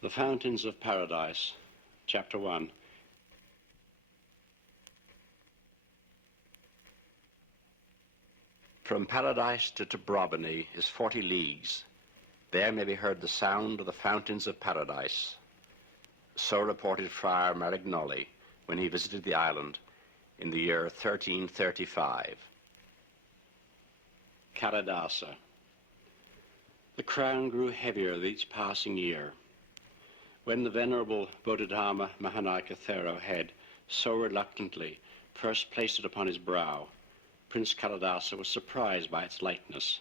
The Fountains of Paradise, Chapter 1. From Paradise to Tobrobany is 40 leagues. There may be heard the sound of the Fountains of Paradise. So reported Friar Marignolli when he visited the island in the year 1335. Kalidasa. The crown grew heavier with each passing year. When the venerable Bodhidharma Mahanaikathero had so reluctantly first placed it upon his brow, Prince Kalidasa was surprised by its lightness.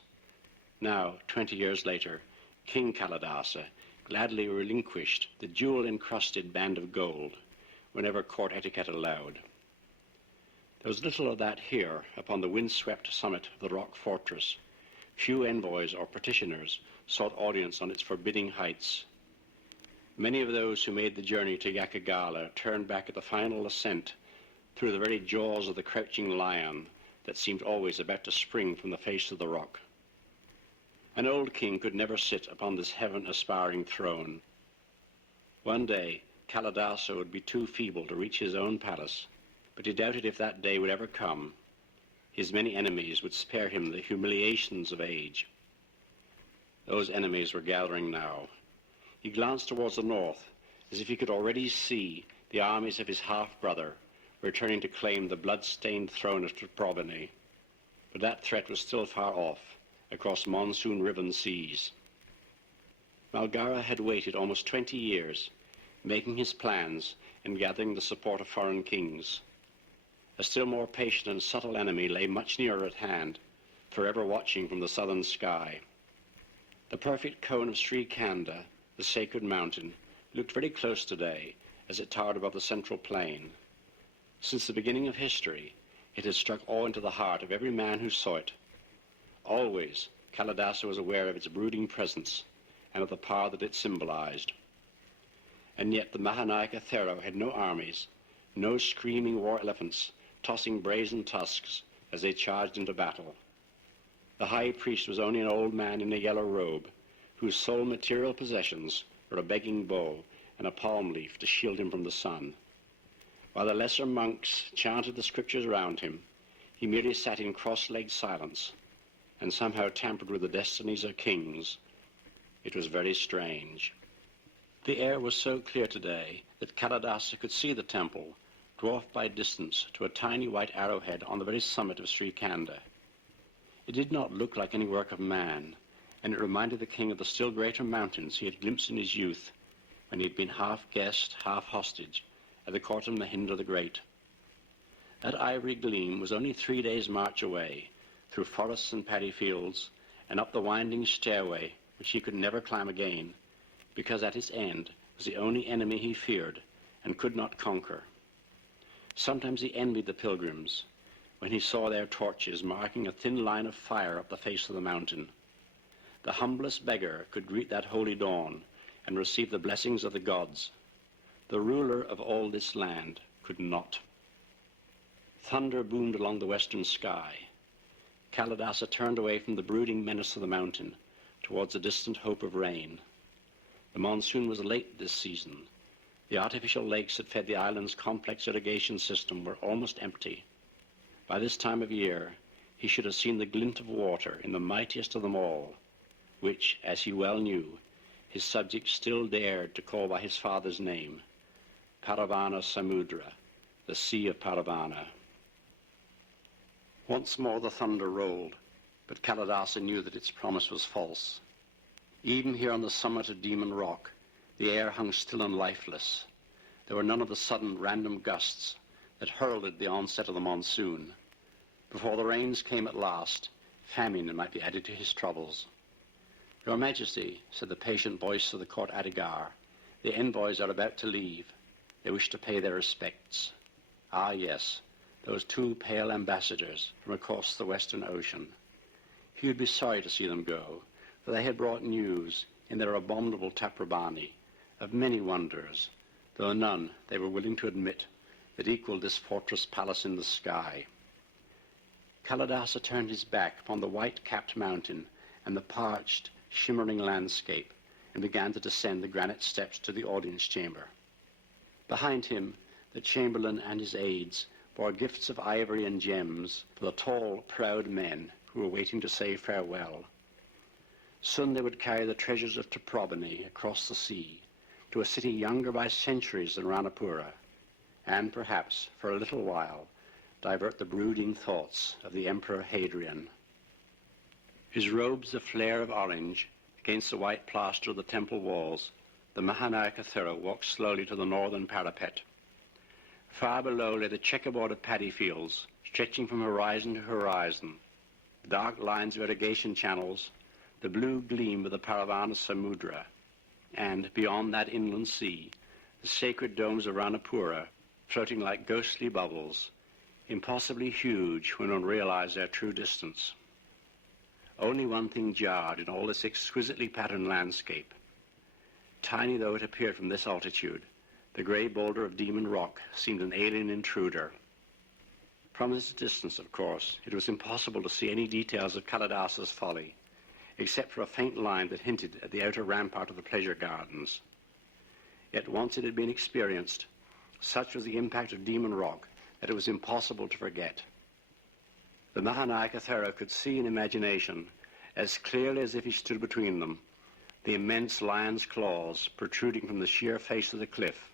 Now, 20 years later, King Kalidasa gladly relinquished the jewel-encrusted band of gold whenever court etiquette allowed. There was little of that here upon the windswept summit of the rock fortress. Few envoys or petitioners sought audience on its forbidding heights. Many of those who made the journey to Yakagala turned back at the final ascent through the very jaws of the crouching lion that seemed always about to spring from the face of the rock. An old king could never sit upon this heaven-aspiring throne. One day, Kalidasa would be too feeble to reach his own palace, but he doubted if that day would ever come. His many enemies would spare him the humiliations of age. Those enemies were gathering now. He glanced towards the north, as if he could already see the armies of his half-brother returning to claim the blood-stained throne of Tobrobany. But that threat was still far off, across monsoon-riven seas. Malgara had waited almost 20 years, making his plans and gathering the support of foreign kings. A still more patient and subtle enemy lay much nearer at hand, forever watching from the southern sky. The perfect cone of Sri Khanda, the sacred mountain, looked very close today as it towered above the central plain. Since the beginning of history, it had struck awe into the heart of every man who saw it. Always, Kalidasa was aware of its brooding presence and of the power that it symbolized. And yet the Mahanaikathero had no armies, no screaming war elephants tossing brazen tusks as they charged into battle. The high priest was only an old man in a yellow robe, whose sole material possessions were a begging bow and a palm leaf to shield him from the sun. While the lesser monks chanted the scriptures around him, he merely sat in cross-legged silence and somehow tampered with the destinies of kings. It was very strange. The air was so clear today that Kalidasa could see the temple, dwarfed by distance to a tiny white arrowhead on the very summit of Sri Khanda. It did not look like any work of man, and it reminded the king of the still greater mountains he had glimpsed in his youth when he had been half guest, half hostage at the court of Mahinda the Great. That ivory gleam was only 3 days' march away, through forests and paddy fields, and up the winding stairway which he could never climb again, because at its end was the only enemy he feared and could not conquer. Sometimes he envied the pilgrims when he saw their torches marking a thin line of fire up the face of the mountain. The humblest beggar could greet that holy dawn and receive the blessings of the gods. The ruler of all this land could not. Thunder boomed along the western sky. Kalidasa turned away from the brooding menace of the mountain towards a distant hope of rain. The monsoon was late this season. The artificial lakes that fed the island's complex irrigation system were almost empty. By this time of year, he should have seen the glint of water in the mightiest of them all, which, as he well knew, his subjects still dared to call by his father's name, Paravana Samudra, the Sea of Paravana. Once more the thunder rolled, but Kalidasa knew that its promise was false. Even here on the summit of Demon Rock, the air hung still and lifeless. There were none of the sudden random gusts that heralded the onset of the monsoon. Before the rains came at last, famine might be added to his troubles. "Your Majesty," said the patient voice of the court Adigar, "the envoys are about to leave. They wish to pay their respects." Ah, yes, those 2 pale ambassadors from across the Western Ocean. He would be sorry to see them go, for they had brought news in their abominable Taprobani of many wonders, though none, they were willing to admit, that equaled this fortress palace in the sky. Kalidasa turned his back upon the white-capped mountain and the parched, shimmering landscape, and began to descend the granite steps to the audience chamber. Behind him, the chamberlain and his aides bore gifts of ivory and gems for the tall, proud men who were waiting to say farewell. Soon they would carry the treasures of Toprobony across the sea to a city younger by centuries than Ranapura, and perhaps, for a little while, divert the brooding thoughts of the Emperor Hadrian. His robes a flare of orange against the white plaster of the temple walls, the Mahanaikathera walked slowly to the northern parapet. Far below lay the checkerboard of paddy fields, stretching from horizon to horizon, dark lines of irrigation channels, the blue gleam of the Paravana Samudra, and beyond that inland sea, the sacred domes of Ranapura, floating like ghostly bubbles, impossibly huge when one realized their true distance. Only one thing jarred in all this exquisitely patterned landscape. Tiny though it appeared from this altitude, the gray boulder of Demon Rock seemed an alien intruder. From this distance, of course, it was impossible to see any details of Kalidasa's folly, except for a faint line that hinted at the outer rampart of the pleasure gardens. Yet once it had been experienced, such was the impact of Demon Rock that it was impossible to forget. The Mahanaikathera could see in imagination, as clearly as if he stood between them, the immense lion's claws protruding from the sheer face of the cliff,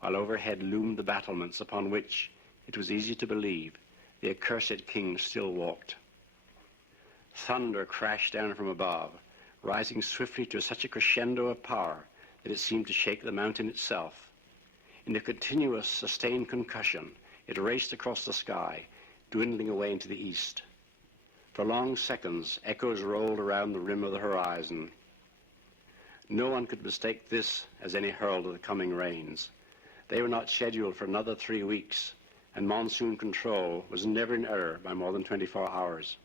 while overhead loomed the battlements upon which, it was easy to believe, the accursed king still walked. Thunder crashed down from above, rising swiftly to such a crescendo of power that it seemed to shake the mountain itself. In a continuous, sustained concussion, it raced across the sky, dwindling away into the east. For long seconds, echoes rolled around the rim of the horizon. No one could mistake this as any herald of the coming rains. They were not scheduled for another 3 weeks, and monsoon control was never in error by more than 24 hours.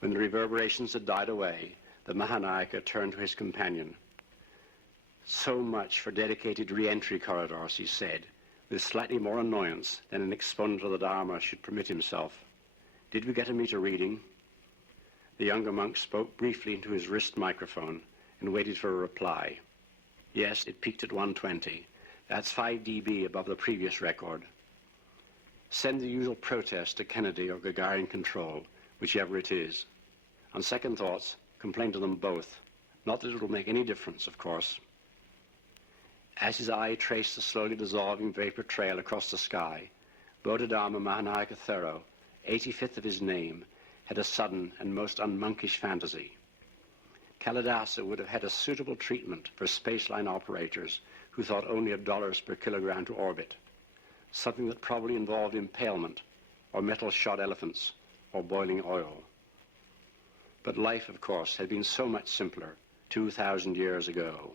When the reverberations had died away, the Mahanaika turned to his companion. "So much for dedicated re-entry corridors," he said, with slightly more annoyance than an exponent of the Dharma should permit himself. "Did we get a meter reading?" The younger monk spoke briefly into his wrist microphone and waited for a reply. Yes, it peaked at 120. That's 5 dB above the previous record. Send the usual protest to Kennedy or Gagarin Control, whichever it is. On second thoughts, complain to them both. Not that it will make any difference, of course. As his eye traced the slowly dissolving vapor trail across the sky, Bodhidharma Mahanaikathero, 85th of his name, had a sudden and most unmonkish fantasy. Kalidasa would have had a suitable treatment for spaceline operators who thought only of dollars per kilogram to orbit, something that probably involved impalement, or metal-shod elephants, or boiling oil. But life, of course, had been so much simpler 2,000 years ago.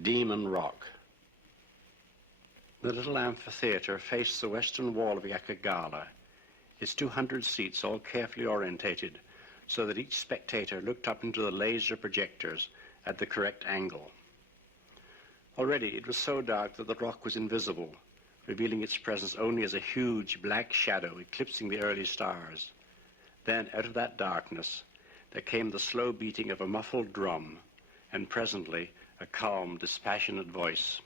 Demon Rock. The little amphitheater faced the western wall of Yakagala, its 200 seats all carefully orientated so that each spectator looked up into the laser projectors at the correct angle. Already it was so dark that the rock was invisible, revealing its presence only as a huge black shadow eclipsing the early stars. Then, out of that darkness, there came the slow beating of a muffled drum, and presently a calm, dispassionate voice.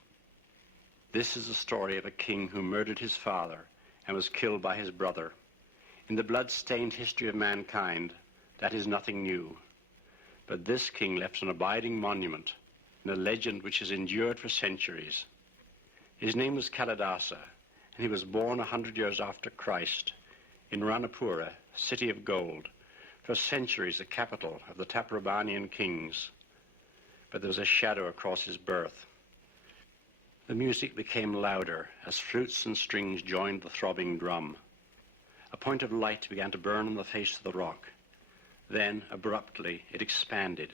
This is the story of a king who murdered his father and was killed by his brother. In the blood-stained history of mankind, that is nothing new. But this king left an abiding monument, and a legend which has endured for centuries. His name was Kalidasa, and he was born 100 years after Christ in Ranapura, city of gold, for centuries the capital of the Taprobanian kings. But there was a shadow across his birth. The music became louder as flutes and strings joined the throbbing drum. A point of light began to burn on the face of the rock. Then, abruptly, it expanded,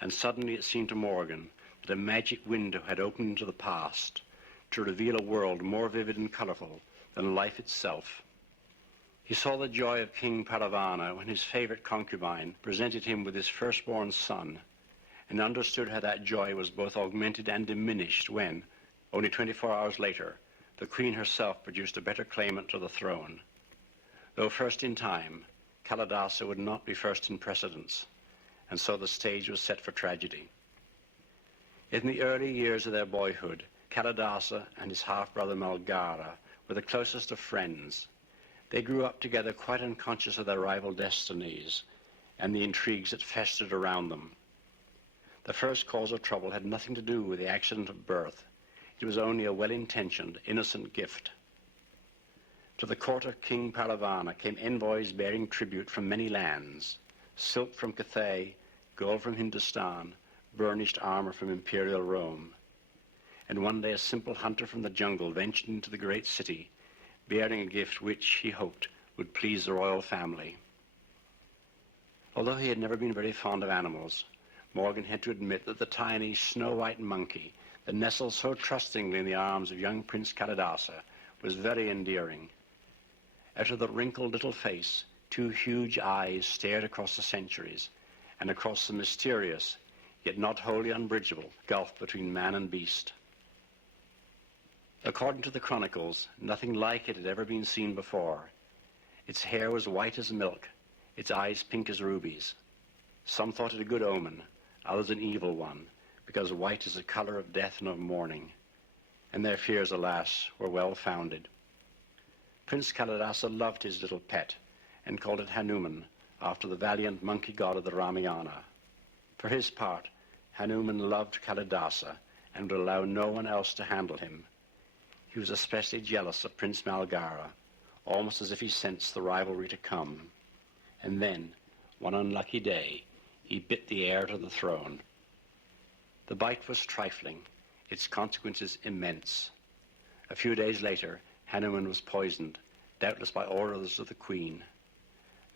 and suddenly it seemed to Morgan that a magic window had opened into the past to reveal a world more vivid and colorful than life itself. He saw the joy of King Paravana when his favorite concubine presented him with his firstborn son, and understood how that joy was both augmented and diminished when, only 24 hours later, the queen herself produced a better claimant to the throne. Though first in time, Kalidasa would not be first in precedence, and so the stage was set for tragedy. In the early years of their boyhood, Kalidasa and his half-brother Malgara were the closest of friends. They grew up together quite unconscious of their rival destinies and the intrigues that festered around them. The first cause of trouble had nothing to do with the accident of birth. It was only a well-intentioned, innocent gift. To the court of King Paravana came envoys bearing tribute from many lands, silk from Cathay, gold from Hindustan, burnished armor from imperial Rome. And one day a simple hunter from the jungle ventured into the great city, bearing a gift which, he hoped, would please the royal family. Although he had never been very fond of animals, Morgan had to admit that the tiny snow-white monkey that nestled so trustingly in the arms of young Prince Kalidasa was very endearing. Out of the wrinkled little face, two huge eyes stared across the centuries and across the mysterious, yet not wholly unbridgeable, gulf between man and beast. According to the chronicles, nothing like it had ever been seen before. Its hair was white as milk, its eyes pink as rubies. Some thought it a good omen, others an evil one, because white is the color of death and of mourning, and their fears, alas, were well founded. Prince Kalidasa loved his little pet and called it Hanuman, after the valiant monkey god of the Ramayana. For his part, Hanuman loved Kalidasa and would allow no one else to handle him. He was especially jealous of Prince Malgara, almost as if he sensed the rivalry to come. And then, one unlucky day, he bit the heir to the throne. The bite was trifling, its consequences immense. A few days later, Hanuman was poisoned, doubtless by orders of the Queen.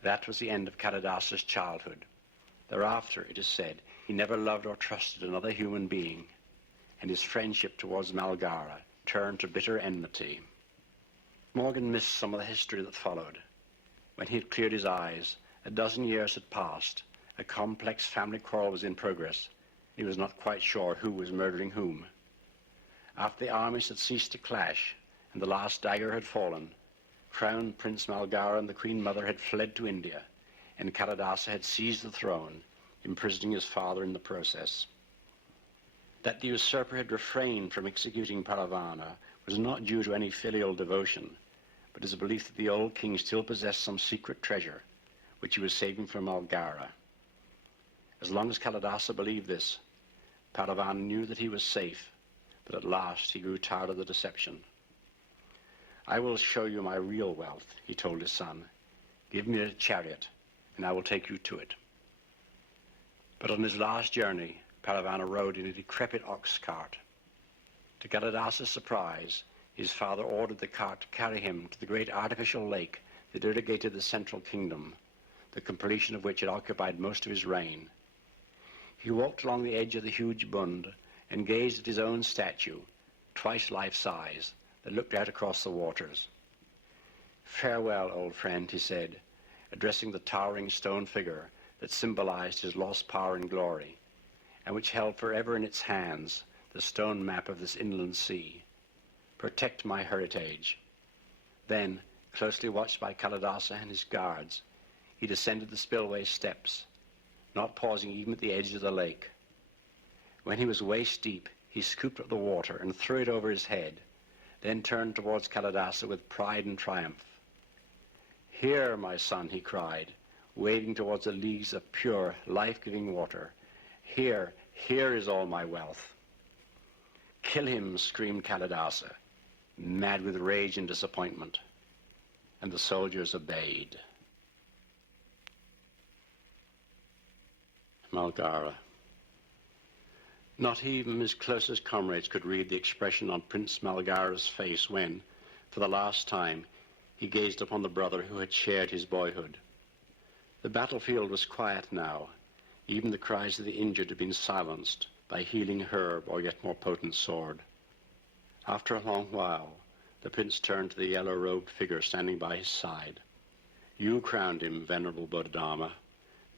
That was the end of Kalidasa's childhood. Thereafter, it is said, he never loved or trusted another human being, and his friendship towards Malgara turned to bitter enmity. Morgan missed some of the history that followed. When he had cleared his eyes, a dozen years had passed, a complex family quarrel was in progress. He was not quite sure who was murdering whom. After the armies had ceased to clash and the last dagger had fallen, Crown Prince Malgara and the Queen Mother had fled to India, and Kalidasa had seized the throne, imprisoning his father in the process. That the usurper had refrained from executing Paravana was not due to any filial devotion, but as a belief that the old king still possessed some secret treasure, which he was saving for Malgara. As long as Kalidasa believed this, Paravana knew that he was safe, but at last he grew tired of the deception. "I will show you my real wealth," he told his son. "Give me a chariot, and I will take you to it." But on his last journey, Paravana rode in a decrepit ox cart. To Kalidasa's surprise, his father ordered the cart to carry him to the great artificial lake that irrigated the central kingdom, the completion of which had occupied most of his reign. He walked along the edge of the huge bund and gazed at his own statue, twice life-size, that looked out across the waters. "Farewell, old friend," he said, addressing the towering stone figure that symbolized his lost power and glory, and which held forever in its hands the stone map of this inland sea. "Protect my heritage." Then, closely watched by Kalidasa and his guards, he descended the spillway steps, not pausing even at the edge of the lake. When he was waist deep, he scooped up the water and threw it over his head, then turned towards Kalidasa with pride and triumph. "Here, my son," he cried, waving towards the leagues of pure, life-giving water. "Here is all my wealth." "Kill him," screamed Kalidasa, mad with rage and disappointment. And the soldiers obeyed. Malgara. Not even his closest comrades could read the expression on Prince Malgara's face when, for the last time, he gazed upon the brother who had shared his boyhood. The battlefield was quiet now. Even the cries of the injured had been silenced by healing herb or yet more potent sword. After a long while, the prince turned to the yellow-robed figure standing by his side. "You crowned him, venerable Bodhidharma.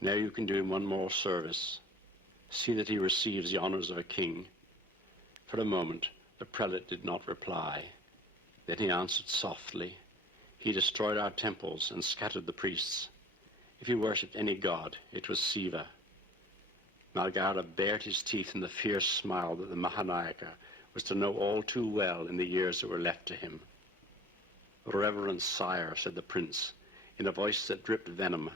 Now you can do him one more service. See that he receives the honors of a king." For a moment, the prelate did not reply. Then he answered softly, "He destroyed our temples and scattered the priests. If he worshipped any god, it was Siva. Malgara bared his teeth in the fierce smile that the Mahanayaka was to know all too well in the years that were left to him. "Reverend sire," said the prince, in a voice that dripped venom,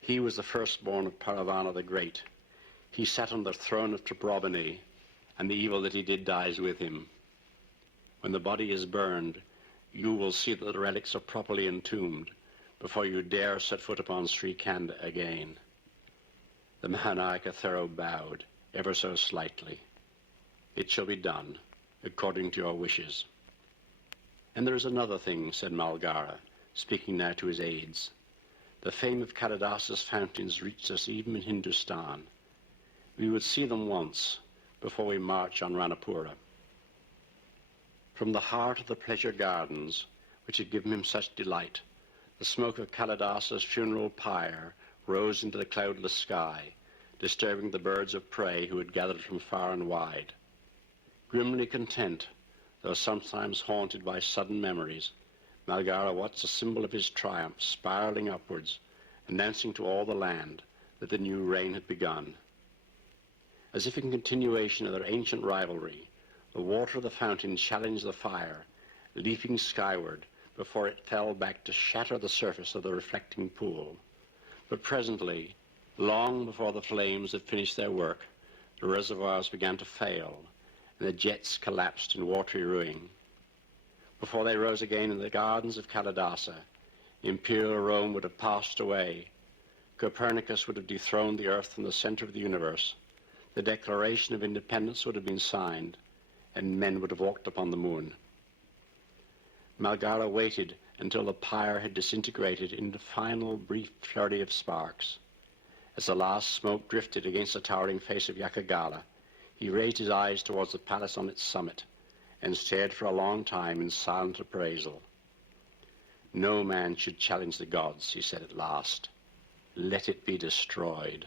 "he was the firstborn of Paravana the Great. He sat on the throne of Tribhuvan, and the evil that he did dies with him. When the body is burned, you will see that the relics are properly entombed before you dare set foot upon Sri Khanda again." The Mahanayaka Thero bowed, ever so slightly. "It shall be done, according to your wishes." "And there is another thing," said Malgara, speaking now to his aides. "The fame of Kalidasa's fountains reached us even in Hindustan. We would see them once before we march on Ranapura." From the heart of the pleasure gardens, which had given him such delight, the smoke of Kalidasa's funeral pyre rose into the cloudless sky, disturbing the birds of prey who had gathered from far and wide. Grimly content, though sometimes haunted by sudden memories, Malgara watched the symbol of his triumph spiraling upwards, announcing to all the land that the new reign had begun. As if in continuation of their ancient rivalry, the water of the fountain challenged the fire, leaping skyward before it fell back to shatter the surface of the reflecting pool. But presently, long before the flames had finished their work, the reservoirs began to fail, and the jets collapsed in watery ruin. Before they rose again in the gardens of Kalidasa, imperial Rome would have passed away, Copernicus would have dethroned the earth from the center of the universe, the Declaration of Independence would have been signed, and men would have walked upon the moon. Malgara waited until the pyre had disintegrated into a final brief flurry of sparks. As the last smoke drifted against the towering face of Yakagala, he raised his eyes towards the palace on its summit and stared for a long time in silent appraisal. "No man should challenge the gods," he said at last. "Let it be destroyed."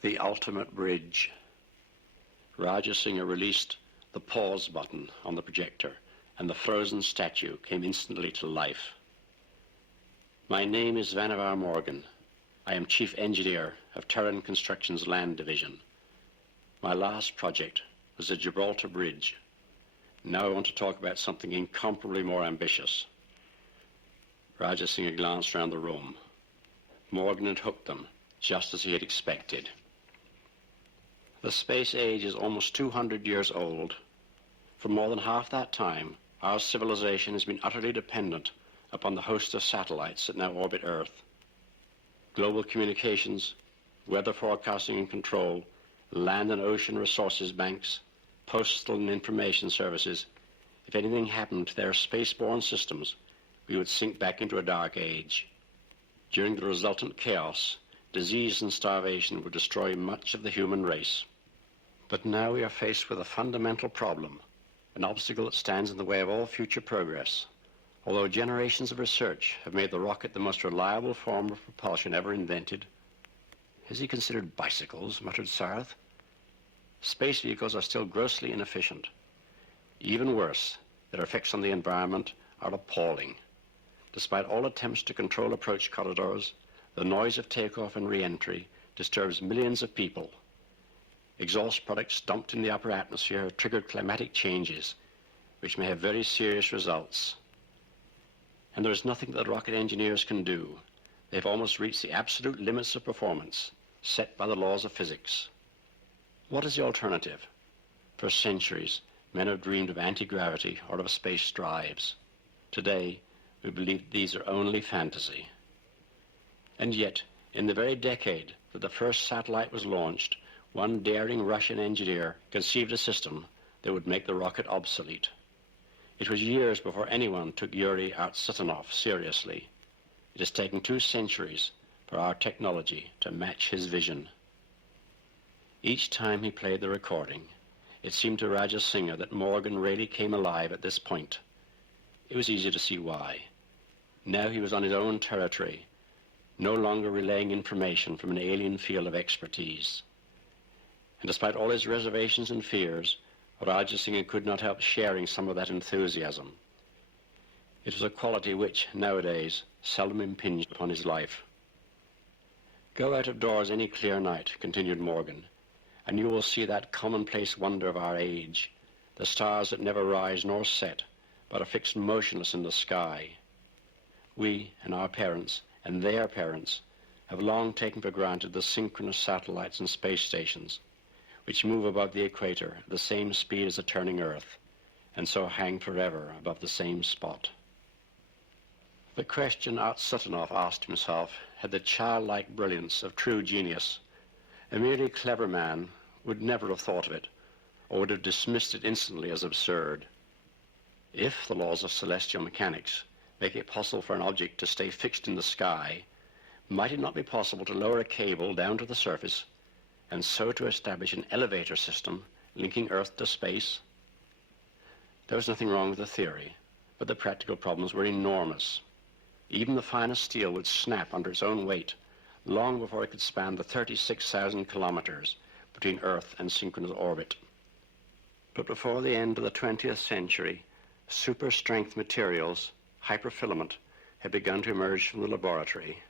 The ultimate bridge. Rajasingha released the pause button on the projector, and the frozen statue came instantly to life. "My name is Vannevar Morgan. I am Chief Engineer of Terran Construction's Land Division. My last project was the Gibraltar Bridge. Now I want to talk about something incomparably more ambitious." Rajasingha glanced round the room. Morgan had hooked them, just as he had expected. The space age is almost 200 years old. For more than half that time, our civilization has been utterly dependent upon the host of satellites that now orbit Earth. Global communications, weather forecasting and control, land and ocean resources banks, postal and information services. If anything happened to their spaceborne systems, we would sink back into a dark age. During the resultant chaos, disease and starvation would destroy much of the human race. But now we are faced with a fundamental problem, an obstacle that stands in the way of all future progress. Although generations of research have made the rocket the most reliable form of propulsion ever invented. "Has he considered bicycles?" muttered Sarth. "Space vehicles are still grossly inefficient. Even worse, their effects on the environment are appalling. Despite all attempts to control approach corridors, the noise of takeoff and re-entry disturbs millions of people. Exhaust products dumped in the upper atmosphere have triggered climatic changes, which may have very serious results. And there is nothing that rocket engineers can do. They've almost reached the absolute limits of performance, set by the laws of physics. What is the alternative? For centuries, men have dreamed of anti-gravity or of space drives. Today, we believe these are only fantasy. And yet, in the very decade that the first satellite was launched, one daring Russian engineer conceived a system that would make the rocket obsolete. It was years before anyone took Yuri Artsutanov seriously. It has taken 2 centuries for our technology to match his vision. Each time he played the recording, it seemed to Rajasingha that Morgan really came alive at this point. It was easy to see why. Now he was on his own territory, no longer relaying information from an alien field of expertise. And despite all his reservations and fears, Rajasingha could not help sharing some of that enthusiasm. It was a quality which, nowadays, seldom impinged upon his life. "Go out of doors any clear night," continued Morgan, "and you will see that commonplace wonder of our age, the stars that never rise nor set, but are fixed motionless in the sky. We and our parents and their parents have long taken for granted the synchronous satellites and space stations, which move above the equator at the same speed as the turning Earth, and so hang forever above the same spot." The question Art Suttonoff asked himself had the childlike brilliance of true genius. A merely clever man would never have thought of it, or would have dismissed it instantly as absurd. If the laws of celestial mechanics make it possible for an object to stay fixed in the sky, might it not be possible to lower a cable down to the surface, and so to establish an elevator system linking Earth to space? There was nothing wrong with the theory, but the practical problems were enormous. Even the finest steel would snap under its own weight long before it could span the 36,000 kilometers between Earth and synchronous orbit. But before the end of the 20th century, super-strength materials, hyperfilament, had begun to emerge from the laboratory.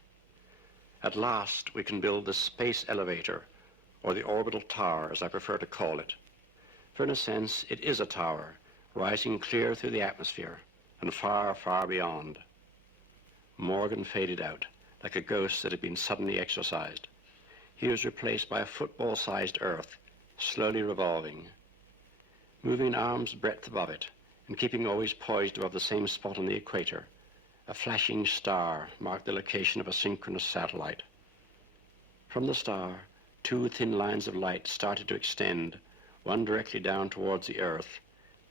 At last, we can build the space elevator, or the orbital tower, as I prefer to call it. For in a sense, it is a tower, rising clear through the atmosphere and far, far beyond. Morgan faded out, like a ghost that had been suddenly exorcised. He was replaced by a football-sized Earth, slowly revolving. Moving an arm's breadth above it, and keeping always poised above the same spot on the equator, a flashing star marked the location of a synchronous satellite. From the star, two thin lines of light started to extend, one directly down towards the Earth,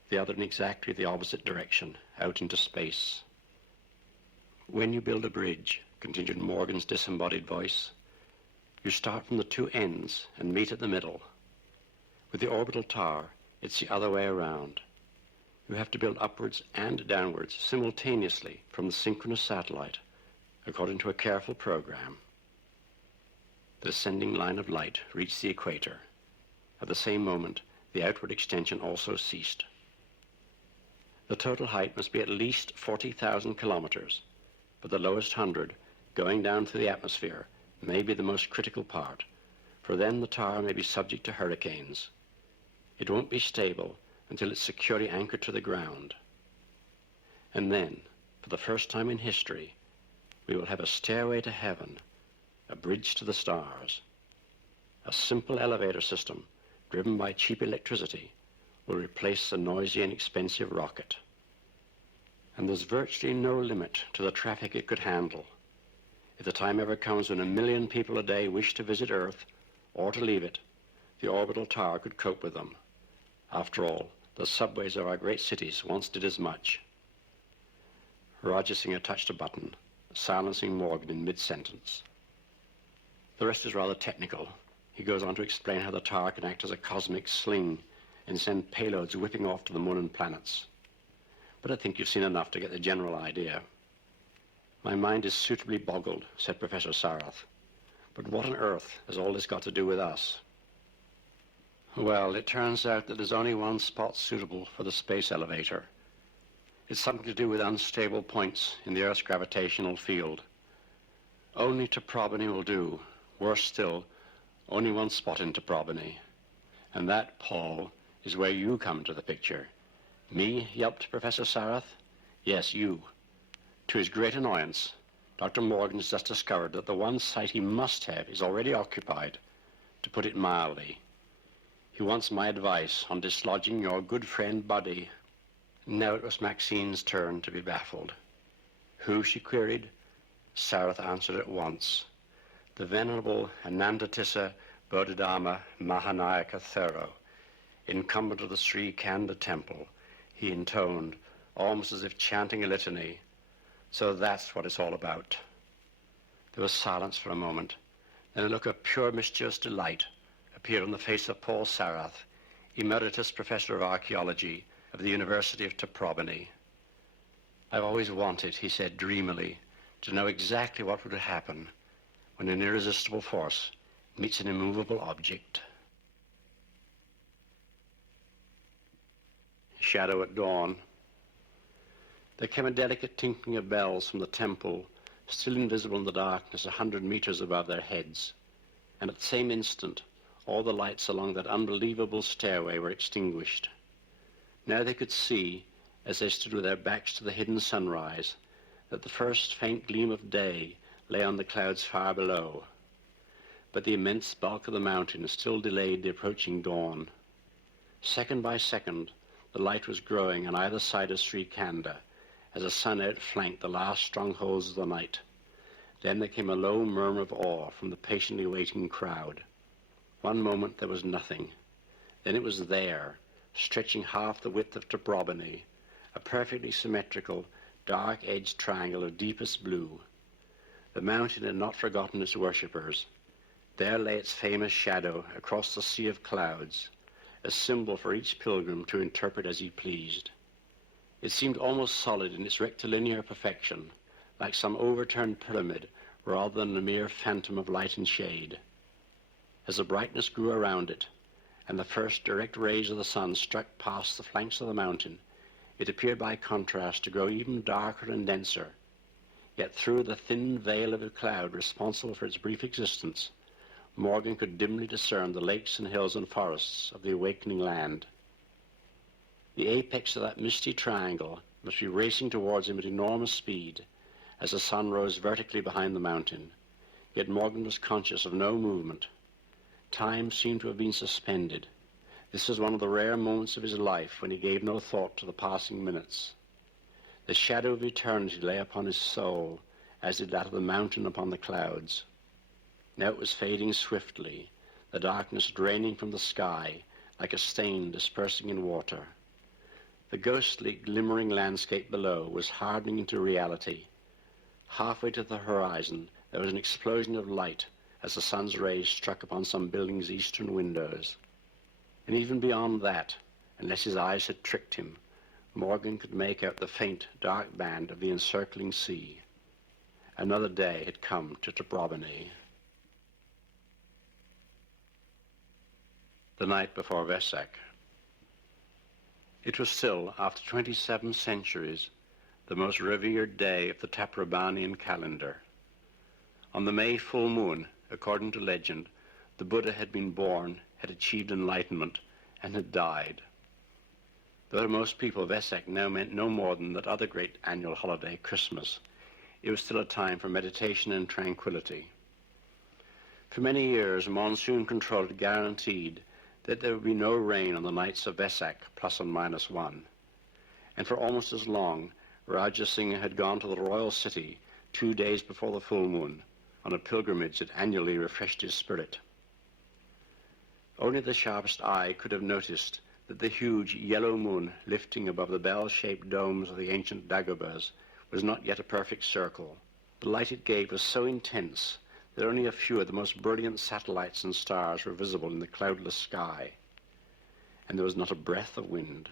the other in exactly the opposite direction, out into space. "When you build a bridge," continued Morgan's disembodied voice, "you start from the two ends and meet at the middle. With the orbital tower, it's the other way around. You have to build upwards and downwards simultaneously from the synchronous satellite, according to a careful program." The ascending line of light reached the equator. At the same moment, the outward extension also ceased. The total height must be at least 40,000 kilometers, but the lowest 100, going down through the atmosphere, may be the most critical part, for then the tower may be subject to hurricanes. It won't be stable until it's securely anchored to the ground. And then, for the first time in history, we will have a stairway to heaven, a bridge to the stars. A simple elevator system, driven by cheap electricity, will replace the noisy and expensive rocket. And there's virtually no limit to the traffic it could handle. If the time ever comes when 1 million people a day wish to visit Earth or to leave it, the orbital tower could cope with them. After all, the subways of our great cities once did as much. Roger Singer touched a button, silencing Morgan in mid-sentence. The rest is rather technical. He goes on to explain how the tower can act as a cosmic sling and send payloads whipping off to the moon and planets. But I think you've seen enough to get the general idea. "My mind is suitably boggled," said Professor Sarath. "But what on earth has all this got to do with us?" "Well, it turns out that there's only one spot suitable for the space elevator. It's something to do with unstable points in the Earth's gravitational field. Only Toprobony will do. Worse still, only one spot in Toprobony. And that, Paul, is where you come into the picture." "Me?" yelped Professor Sarath. "Yes, you." To his great annoyance, Dr. Morgan has just discovered that the one site he must have is already occupied, to put it mildly. He wants my advice on dislodging your good friend Buddy. Now it was Maxine's turn to be baffled. "Who?" she queried. Sarath answered at once. "The venerable Anandatissa Bodhidharma Mahanayaka Thero, incumbent of the Sri Khanda temple," he intoned, almost as if chanting a litany. "So that's what it's all about." There was silence for a moment. Then a look of pure mischievous delight appeared on the face of Paul Sarath, Emeritus Professor of Archaeology of the University of Toprobony. "I've always wanted," he said dreamily, "to know exactly what would happen when an irresistible force meets an immovable object." Shadow at dawn. There came a delicate tinkling of bells from the temple, still invisible in the darkness 100 meters above their heads, and at the same instant all the lights along that unbelievable stairway were extinguished. Now they could see, as they stood with their backs to the hidden sunrise, that the first faint gleam of day lay on the clouds far below, but the immense bulk of the mountain still delayed the approaching dawn. Second by second, the light was growing on either side of Sri Khanda as the sun outflanked the last strongholds of the night. Then there came a low murmur of awe from the patiently waiting crowd. One moment there was nothing. Then it was there, stretching half the width of Tobrobany, a perfectly symmetrical, dark-edged triangle of deepest blue. The mountain had not forgotten its worshippers. There lay its famous shadow across the sea of clouds, a symbol for each pilgrim to interpret as he pleased. It seemed almost solid in its rectilinear perfection, like some overturned pyramid rather than a mere phantom of light and shade. As the brightness grew around it, and the first direct rays of the sun struck past the flanks of the mountain, it appeared by contrast to grow even darker and denser. Yet through the thin veil of a cloud responsible for its brief existence, Morgan could dimly discern the lakes and hills and forests of the awakening land. The apex of that misty triangle must be racing towards him at enormous speed as the sun rose vertically behind the mountain, yet Morgan was conscious of no movement. Time seemed to have been suspended. This was one of the rare moments of his life when he gave no thought to the passing minutes. The shadow of eternity lay upon his soul, as did that of the mountain upon the clouds. Now it was fading swiftly, the darkness draining from the sky like a stain dispersing in water. The ghostly, glimmering landscape below was hardening into reality. Halfway to the horizon there was an explosion of light as the sun's rays struck upon some building's eastern windows. And even beyond that, unless his eyes had tricked him, Morgan could make out the faint, dark band of the encircling sea. Another day had come to Tobrobany. The night before Vesak. It was still, after 27 centuries, the most revered day of the Taprobanian calendar. On the May full moon, according to legend, the Buddha had been born, had achieved enlightenment, and had died. Though to most people Vesak now meant no more than that other great annual holiday, Christmas, it was still a time for meditation and tranquility. For many years, monsoon control had guaranteed that there would be no rain on the nights of Vesak, plus and minus one. And for almost as long, Raja Singha had gone to the royal city 2 days before the full moon, on a pilgrimage that annually refreshed his spirit. Only the sharpest eye could have noticed that the huge yellow moon lifting above the bell-shaped domes of the ancient Dagobas was not yet a perfect circle. The light it gave was so intense that only a few of the most brilliant satellites and stars were visible in the cloudless sky, and there was not a breath of wind.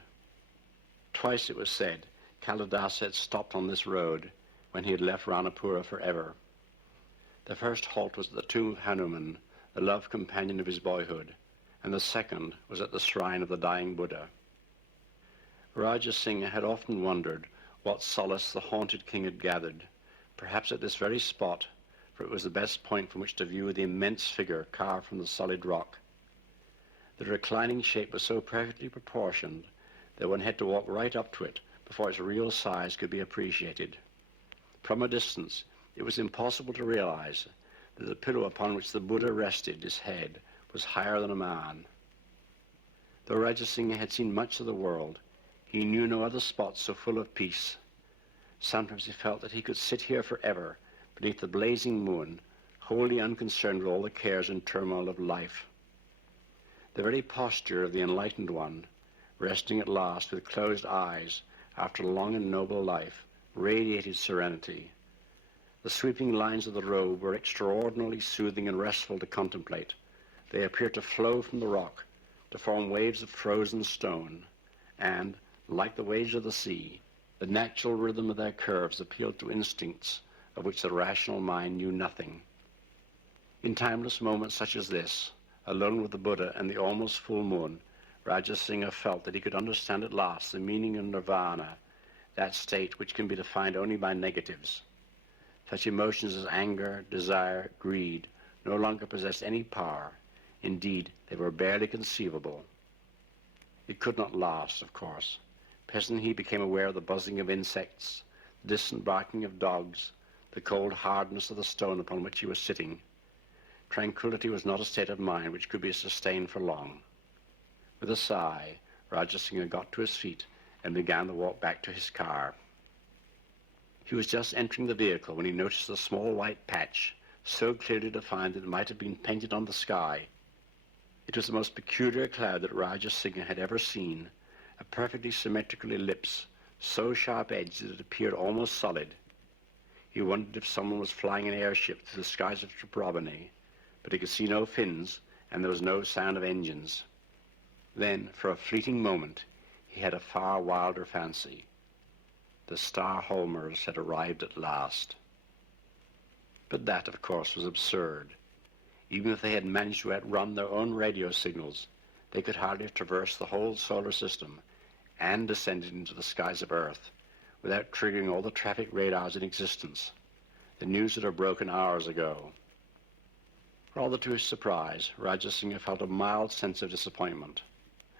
Twice, it was said, Kalidasa had stopped on this road when he had left Ranapura forever. The first halt was at the tomb of Hanuman, the love companion of his boyhood, and the second was at the shrine of the dying Buddha. Raja Singha had often wondered what solace the haunted king had gathered, perhaps at this very spot, for it was the best point from which to view the immense figure carved from the solid rock. The reclining shape was so perfectly proportioned that one had to walk right up to it before its real size could be appreciated. From a distance, it was impossible to realize that the pillow upon which the Buddha rested his head was higher than a man. Though Raja Singha had seen much of the world, he knew no other spot so full of peace. Sometimes he felt that he could sit here forever, beneath the blazing moon, wholly unconcerned with all the cares and turmoil of life. The very posture of the enlightened one, resting at last with closed eyes after a long and noble life, radiated serenity. The sweeping lines of the robe were extraordinarily soothing and restful to contemplate. They appeared to flow from the rock, to form waves of frozen stone, and, like the waves of the sea, the natural rhythm of their curves appealed to instincts of which the rational mind knew nothing. In timeless moments such as this, alone with the Buddha and the almost full moon, Raja Singha felt that he could understand at last the meaning of nirvana that state which can be defined only by negatives. Such emotions as anger, desire, greed no longer possessed any power. Indeed, they were barely conceivable. It could not last, of course. Presently he became aware of the buzzing of insects, the distant barking of dogs, the cold hardness of the stone upon which he was sitting. Tranquility was not a state of mind which could be sustained for long. With a sigh, Rajasingha got to his feet and began to walk back to his car. He was just entering the vehicle when he noticed a small white patch, so clearly defined that it might have been painted on the sky. It was the most peculiar cloud that Rajasingha had ever seen, a perfectly symmetrical ellipse, so sharp-edged that it appeared almost solid. He wondered if someone was flying an airship through the skies of Tripurabani, but he could see no fins, and there was no sound of engines. Then, for a fleeting moment, he had a far wilder fancy. The Star-Holmers had arrived at last. But that, of course, was absurd. Even if they had managed to outrun their own radio signals, they could hardly have traversed the whole solar system and descended into the skies of Earth without triggering all the traffic radars in existence. The news had been broken hours ago. Rather to his surprise, Rajasingha felt a mild sense of disappointment.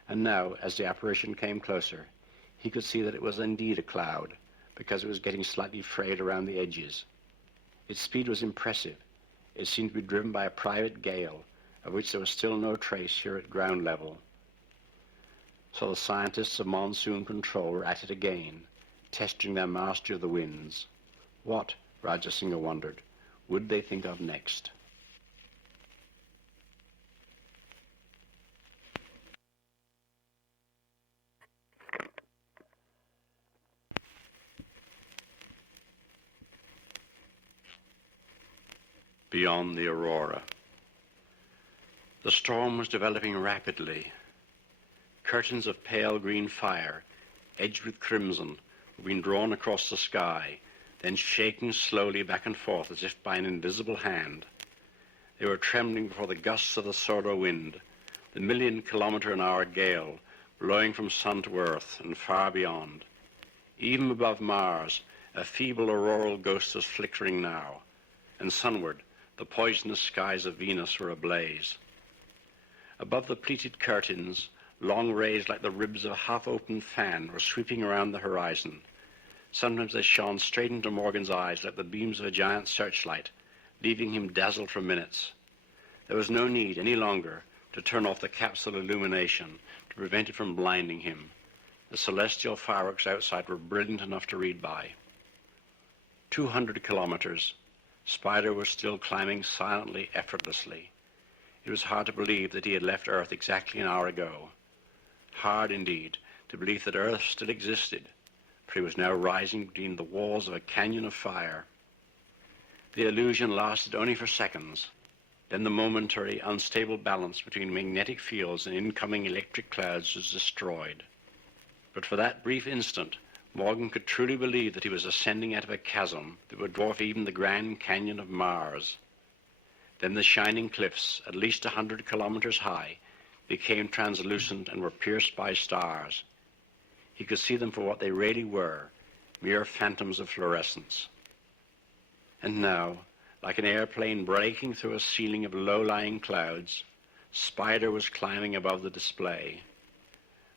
And now, as the apparition came closer, he could see that it was indeed a cloud, because it was getting slightly frayed around the edges. Its speed was impressive. It seemed to be driven by a private gale, of which there was still no trace here at ground level. So the scientists of monsoon control were at it again, testing their mastery of the winds. What, Rajasingha wondered, would they think of next? Beyond the Aurora. The storm was developing rapidly. Curtains of pale green fire, edged with crimson, were being drawn across the sky, then shaken slowly back and forth as if by an invisible hand. They were trembling before the gusts of the solar wind, the million-kilometer-an-hour gale blowing from sun to earth and far beyond. Even above Mars, a feeble auroral ghost was flickering now, and sunward, the poisonous skies of Venus were ablaze. Above the pleated curtains, long rays like the ribs of a half-opened fan were sweeping around the horizon. Sometimes they shone straight into Morgan's eyes like the beams of a giant searchlight, leaving him dazzled for minutes. There was no need any longer to turn off the capsule illumination to prevent it from blinding him. The celestial fireworks outside were brilliant enough to read by. 200 kilometers. Spider was still climbing silently, effortlessly. It was hard to believe that he had left Earth exactly an hour ago. Hard, indeed, to believe that Earth still existed, for he was now rising between the walls of a canyon of fire. The illusion lasted only for seconds. Then the momentary, unstable balance between magnetic fields and incoming electric clouds was destroyed. But for that brief instant, Morgan could truly believe that he was ascending out of a chasm that would dwarf even the Grand Canyon of Mars. Then the shining cliffs, at least 100 kilometers high, became translucent and were pierced by stars. He could see them for what they really were, mere phantoms of fluorescence. And now, like an airplane breaking through a ceiling of low-lying clouds, Spider was climbing above the display.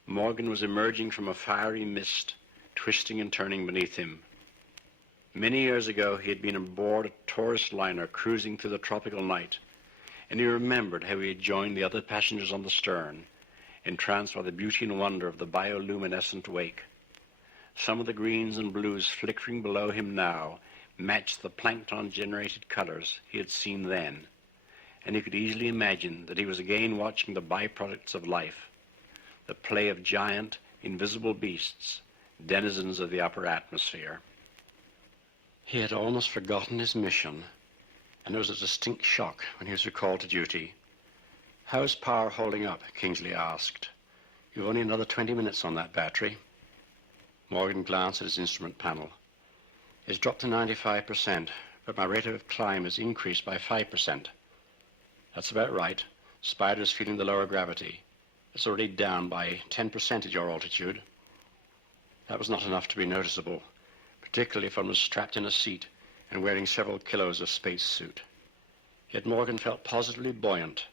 Morgan was emerging from a fiery mist, twisting and turning beneath him. Many years ago, he had been aboard a tourist liner cruising through the tropical night, and he remembered how he had joined the other passengers on the stern, entranced by the beauty and wonder of the bioluminescent wake. Some of the greens and blues flickering below him now matched the plankton-generated colors he had seen then, and he could easily imagine that he was again watching the byproducts of life, the play of giant, invisible beasts, denizens of the upper atmosphere. He had almost forgotten his mission, and it was a distinct shock when he was recalled to duty. "How's power holding up?" Kingsley asked. "You've only another 20 minutes on that battery." Morgan glanced at his instrument panel. "It's dropped to 95%, but my rate of climb has increased by 5%. "That's about right. Spider's feeling the lower gravity. It's already down by 10% at your altitude." That was not enough to be noticeable, particularly if one was strapped in a seat and wearing several kilos of spacesuit. Yet Morgan felt positively buoyant,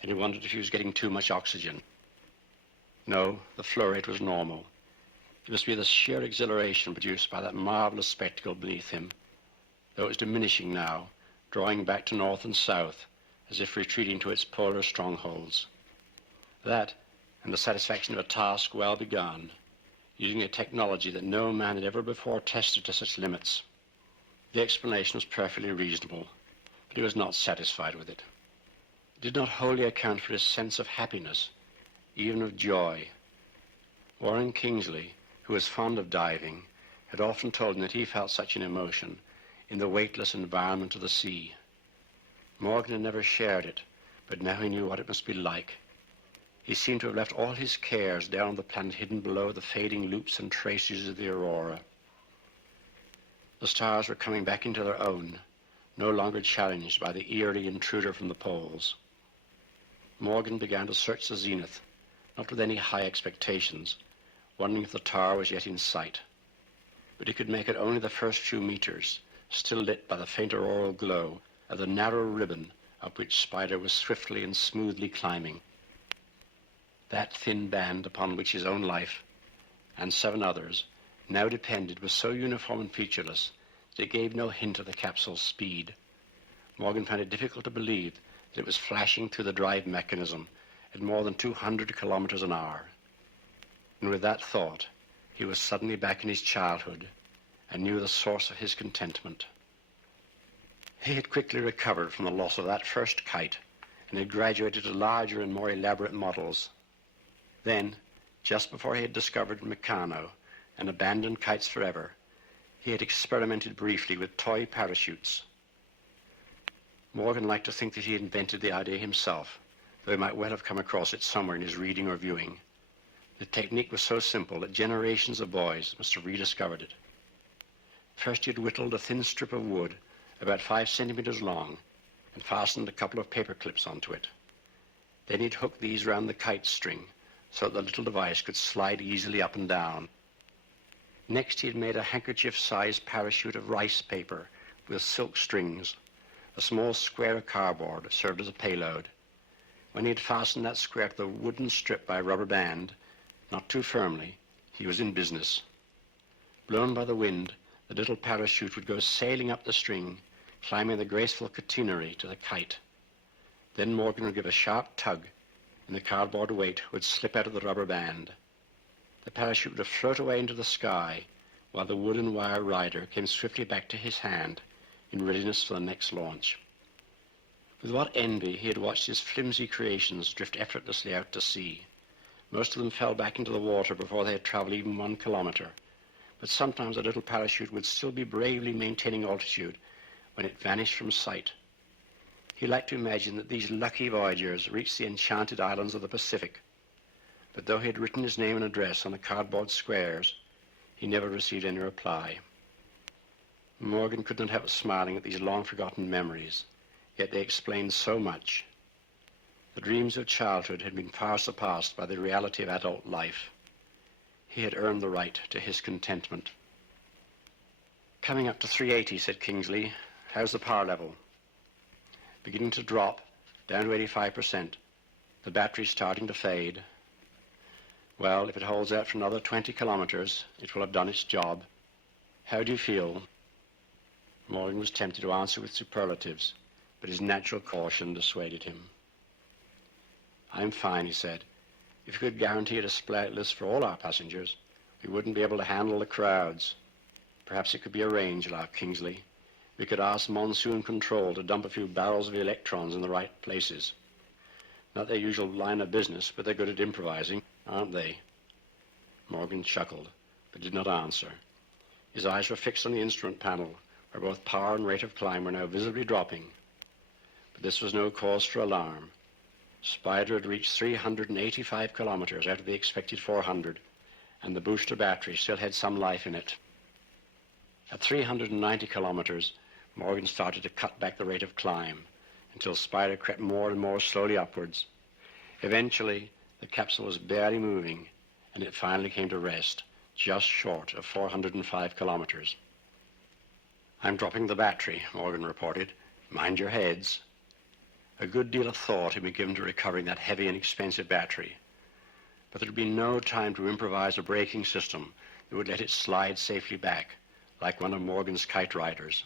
and he wondered if he was getting too much oxygen. No, the flow rate was normal. It must be the sheer exhilaration produced by that marvelous spectacle beneath him, though it was diminishing now, drawing back to north and south, as if retreating to its polar strongholds. That, and the satisfaction of a task well begun, using a technology that no man had ever before tested to such limits. The explanation was perfectly reasonable, but he was not satisfied with it. It did not wholly account for his sense of happiness, even of joy. Warren Kingsley, who was fond of diving, had often told him that he felt such an emotion in the weightless environment of the sea. Morgan had never shared it, but now he knew what it must be like. He seemed to have left all his cares down on the planet hidden below the fading loops and traces of the Aurora. The stars were coming back into their own, no longer challenged by the eerie intruder from the poles. Morgan began to search the zenith, not with any high expectations, wondering if the tower was yet in sight. But he could make it only the first few meters, still lit by the faint auroral glow of the narrow ribbon up which Spider was swiftly and smoothly climbing. That thin band upon which his own life, and 7 others, now depended was so uniform and featureless that it gave no hint of the capsule's speed. Morgan found it difficult to believe that it was flashing through the drive mechanism at more than 200 kilometers an hour. And with that thought, he was suddenly back in his childhood and knew the source of his contentment. He had quickly recovered from the loss of that first kite and had graduated to larger and more elaborate models. Then, just before he had discovered Meccano and abandoned kites forever, he had experimented briefly with toy parachutes. Morgan liked to think that he invented the idea himself, though he might well have come across it somewhere in his reading or viewing. The technique was so simple that generations of boys must have rediscovered it. First he had whittled a thin strip of wood about 5 centimeters long and fastened a couple of paper clips onto it. Then he'd hooked these round the kite string so that the little device could slide easily up and down. Next he had made a handkerchief-sized parachute of rice paper with silk strings. A small square of cardboard served as a payload. When he had fastened that square to the wooden strip by a rubber band, not too firmly, he was in business. Blown by the wind, the little parachute would go sailing up the string, climbing the graceful catenary to the kite. Then Morgan would give a sharp tug, and the cardboard weight would slip out of the rubber band. The parachute would float away into the sky, while the wooden wire rider came swiftly back to his hand in readiness for the next launch. With what envy he had watched his flimsy creations drift effortlessly out to sea. Most of them fell back into the water before they had traveled even 1 kilometer, but sometimes a little parachute would still be bravely maintaining altitude when it vanished from sight. He liked to imagine that these lucky voyagers reached the enchanted islands of the Pacific, but though he had written his name and address on the cardboard squares, he never received any reply. Morgan could not help smiling at these long-forgotten memories, yet they explained so much. The dreams of childhood had been far surpassed by the reality of adult life. He had earned the right to his contentment. "Coming up to 380, said Kingsley. "How's the power level?" "Beginning to drop, down to 85%. The battery's starting to fade." "Well, if it holds out for another 20 kilometers, it will have done its job. How do you feel?" Morgan was tempted to answer with superlatives, but his natural caution dissuaded him. "I'm fine," he said. "If you could guarantee a display list for all our passengers, we wouldn't be able to handle the crowds." "Perhaps it could be arranged," laughed Kingsley. "We could ask Monsoon Control to dump a few barrels of electrons in the right places. Not their usual line of business, but they're good at improvising, aren't they?" Morgan chuckled, but did not answer. His eyes were fixed on the instrument panel, where both power and rate of climb were now visibly dropping. But this was no cause for alarm. Spider had reached 385 kilometers out of the expected 400, and the booster battery still had some life in it. At 390 kilometers, Morgan started to cut back the rate of climb until Spider crept more and more slowly upwards. Eventually, the capsule was barely moving, and it finally came to rest just short of 405 kilometers. "I'm dropping the battery," Morgan reported. "Mind your heads." A good deal of thought had been given to recovering that heavy and expensive battery, but there had been no time to improvise a braking system that would let it slide safely back, like one of Morgan's kite riders.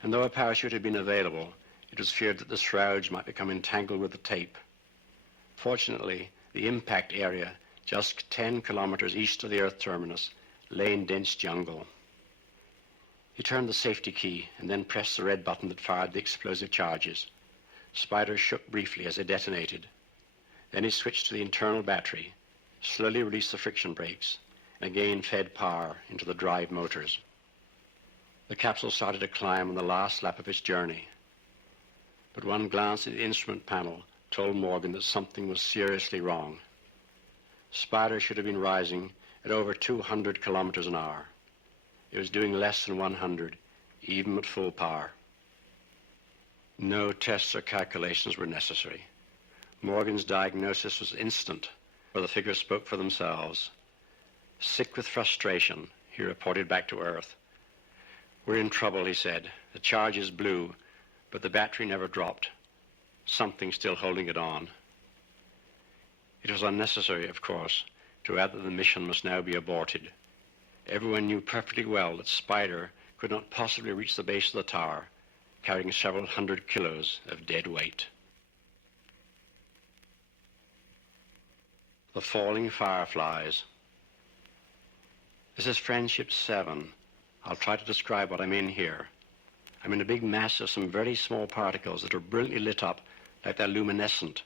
And though a parachute had been available, it was feared that the shrouds might become entangled with the tape. Fortunately, the impact area, just 10 kilometers east of the Earth terminus, lay in dense jungle. He turned the safety key and then pressed the red button that fired the explosive charges. Spider shook briefly as it detonated. Then he switched to the internal battery, slowly released the friction brakes, and again fed power into the drive motors. The capsule started to climb on the last lap of its journey. But one glance at the instrument panel told Morgan that something was seriously wrong. Spider should have been rising at over 200 kilometers an hour. It was doing less than 100, even at full power. No tests or calculations were necessary. Morgan's diagnosis was instant, for the figures spoke for themselves. Sick with frustration, he reported back to Earth. "We're in trouble," he said. "The charges blew, but the battery never dropped. Something's still holding it on." It was unnecessary, of course, to add that the mission must now be aborted. Everyone knew perfectly well that Spider could not possibly reach the base of the tower, carrying several hundred kilos of dead weight. The falling Fireflies. This is Friendship 7. I'll try to describe what I mean here. I'm in a big mass of some very small particles that are brilliantly lit up like they're luminescent.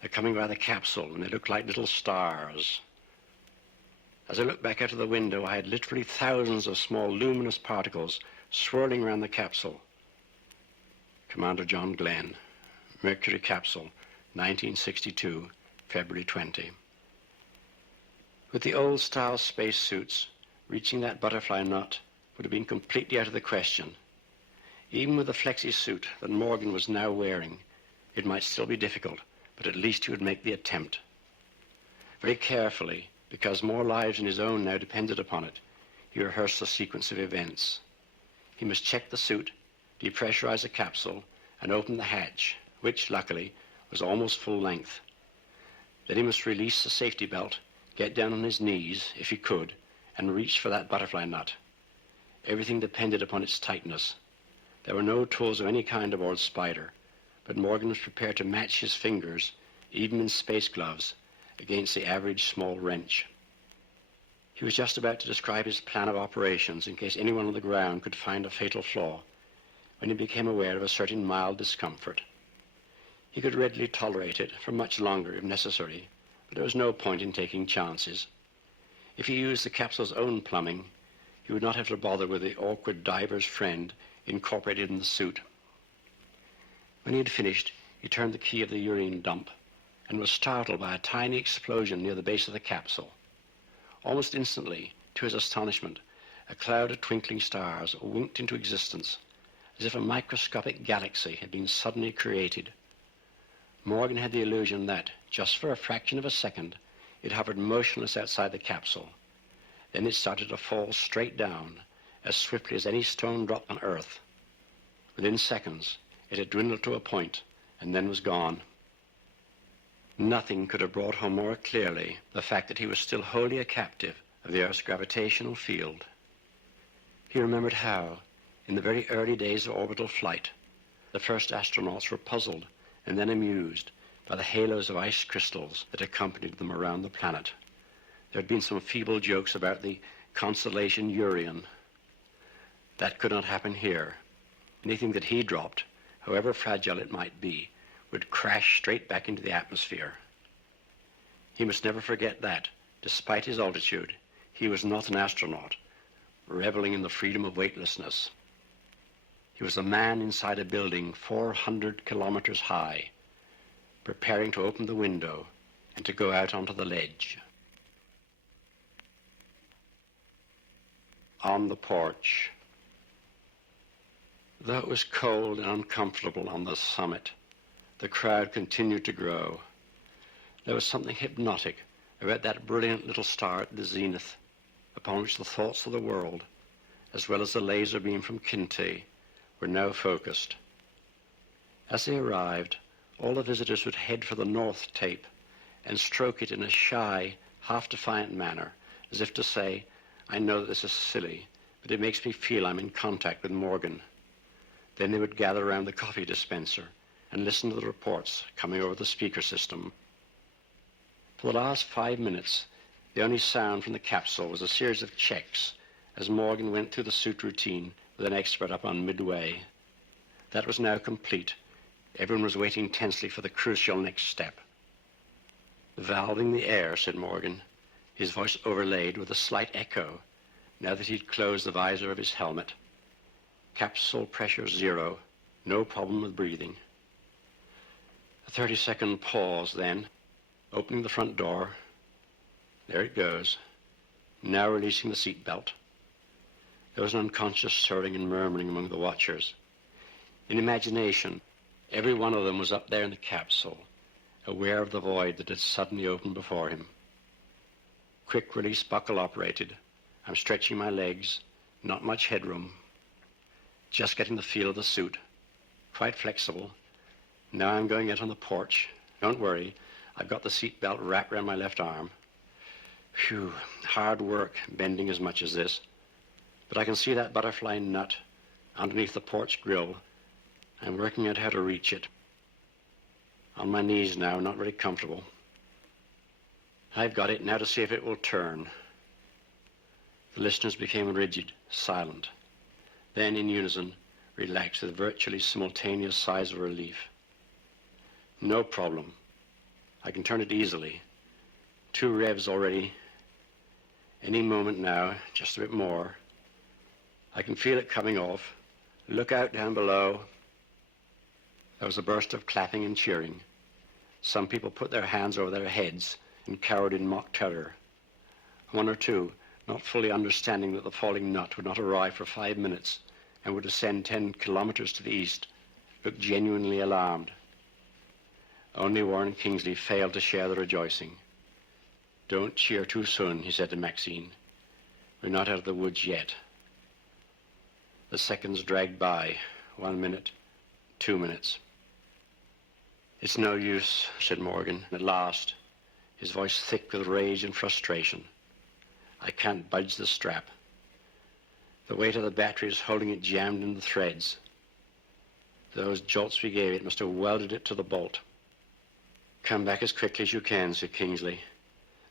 They're coming by the capsule and they look like little stars. As I looked back out of the window, I had literally thousands of small luminous particles swirling around the capsule. Commander John Glenn, Mercury Capsule, 1962, February 20. With the old-style spacesuits, reaching that butterfly nut would have been completely out of the question. Even with the flexi-suit that Morgan was now wearing, it might still be difficult, but at least he would make the attempt. Very carefully, because more lives than his own now depended upon it, he rehearsed the sequence of events. He must check the suit, depressurize the capsule, and open the hatch, which, luckily, was almost full length. Then he must release the safety belt, get down on his knees, if he could, and reach for that butterfly nut. Everything depended upon its tightness. There were no tools of any kind aboard Spider, but Morgan was prepared to match his fingers, even in space gloves, against the average small wrench. He was just about to describe his plan of operations in case anyone on the ground could find a fatal flaw, when he became aware of a certain mild discomfort. He could readily tolerate it for much longer if necessary, but there was no point in taking chances. If he used the capsule's own plumbing, he would not have to bother with the awkward diver's friend incorporated in the suit. When he had finished, he turned the key of the urine dump and was startled by a tiny explosion near the base of the capsule. Almost instantly, to his astonishment, a cloud of twinkling stars winked into existence, as if a microscopic galaxy had been suddenly created. Morgan had the illusion that, just for a fraction of a second, it hovered motionless outside the capsule. Then it started to fall straight down, as swiftly as any stone drop on Earth. Within seconds, it had dwindled to a point, and then was gone. Nothing could have brought home more clearly the fact that he was still wholly a captive of the Earth's gravitational field. He remembered how, in the very early days of orbital flight, the first astronauts were puzzled and then amused by the halos of ice crystals that accompanied them around the planet. There had been some feeble jokes about the constellation Urian. That could not happen here. Anything that he dropped, however fragile it might be, would crash straight back into the atmosphere. He must never forget that, despite his altitude, he was not an astronaut, reveling in the freedom of weightlessness. He was a man inside a building 400 kilometers high, preparing to open the window and to go out onto the ledge. On the porch. Though it was cold and uncomfortable on the summit, the crowd continued to grow. There was something hypnotic about that brilliant little star at the zenith, upon which the thoughts of the world, as well as the laser beam from Kinte, were now focused. As they arrived, all the visitors would head for the north tape and stroke it in a shy, half-defiant manner, as if to say, I know that this is silly, but it makes me feel I'm in contact with Morgan. Then they would gather around the coffee dispenser and listen to the reports coming over the speaker system. For the last 5 minutes, the only sound from the capsule was a series of checks as Morgan went through the suit routine with an expert up on midway. That was now complete. Everyone was waiting tensely for the crucial next step. Valving the air, said Morgan, his voice overlaid with a slight echo, now that he'd closed the visor of his helmet. Capsule pressure 0, no problem with breathing. A 30-second pause, then, opening the front door. There it goes, now releasing the seat belt. There was an unconscious stirring and murmuring among the watchers. In imagination, every one of them was up there in the capsule, aware of the void that had suddenly opened before him. Quick release buckle operated. I'm stretching my legs, not much headroom. Just getting the feel of the suit. Quite flexible. Now I'm going out on the porch. Don't worry, I've got the seat belt wrapped around my left arm. Phew, hard work bending as much as this. But I can see that butterfly nut underneath the porch grill. I'm working out how to reach it. On my knees now, not very comfortable. I've got it, now to see if it will turn. The listeners became rigid, silent. Then, in unison, relaxed with virtually simultaneous sighs of relief. No problem. I can turn it easily. 2 revs already. Any moment now, just a bit more. I can feel it coming off. Look out down below. There was a burst of clapping and cheering. Some people put their hands over their heads and cowered in mock terror. 1 or 2, not fully understanding that the falling nut would not arrive for 5 minutes and would ascend 10 kilometers to the east, looked genuinely alarmed. Only Warren Kingsley failed to share the rejoicing. Don't cheer too soon, he said to Maxine. We're not out of the woods yet. The seconds dragged by. 1 minute, 2 minutes. It's no use, said Morgan, at last, his voice thick with rage and frustration. I can't budge the strap. The weight of the battery is holding it jammed in the threads. Those jolts we gave it must have welded it to the bolt. Come back as quickly as you can, said Kingsley.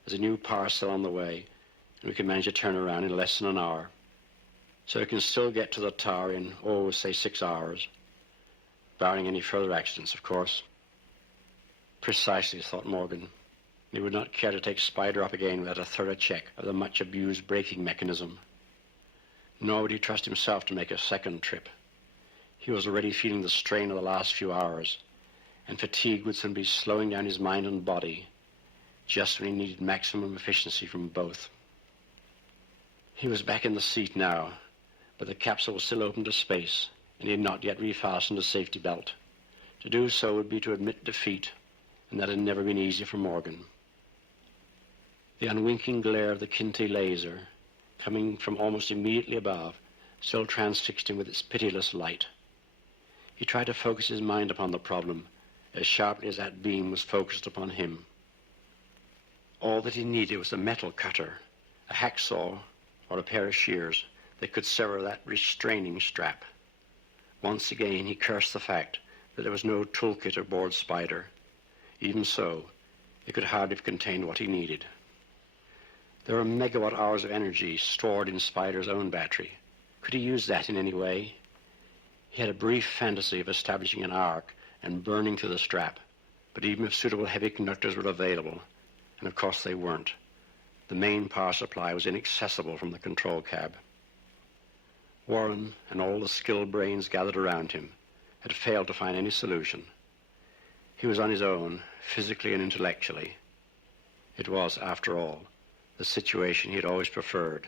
There's a new power cell on the way, and we can manage a turnaround in less than an hour. So we can still get to the tower in, say 6 hours. Barring any further accidents, of course. Precisely, thought Morgan. He would not care to take Spider up again without a thorough check of the much-abused braking mechanism. Nor would he trust himself to make a second trip. He was already feeling the strain of the last few hours, and fatigue would soon be slowing down his mind and body, just when he needed maximum efficiency from both. He was back in the seat now, but the capsule was still open to space, and he had not yet refastened his safety belt. To do so would be to admit defeat, and that had never been easy for Morgan. The unwinking glare of the Kinte laser, coming from almost immediately above, still transfixed him with its pitiless light. He tried to focus his mind upon the problem, as sharply as that beam was focused upon him. All that he needed was a metal cutter, a hacksaw, or a pair of shears that could sever that restraining strap. Once again he cursed the fact that there was no toolkit aboard Spider. Even so, it could hardly have contained what he needed. There were megawatt hours of energy stored in Spider's own battery. Could he use that in any way? He had a brief fantasy of establishing an arc and burning through the strap, but even if suitable heavy conductors were available, and of course they weren't, the main power supply was inaccessible from the control cab. Warren and all the skilled brains gathered around him had failed to find any solution. He was on his own, physically and intellectually. It was, after all, the situation he had always preferred.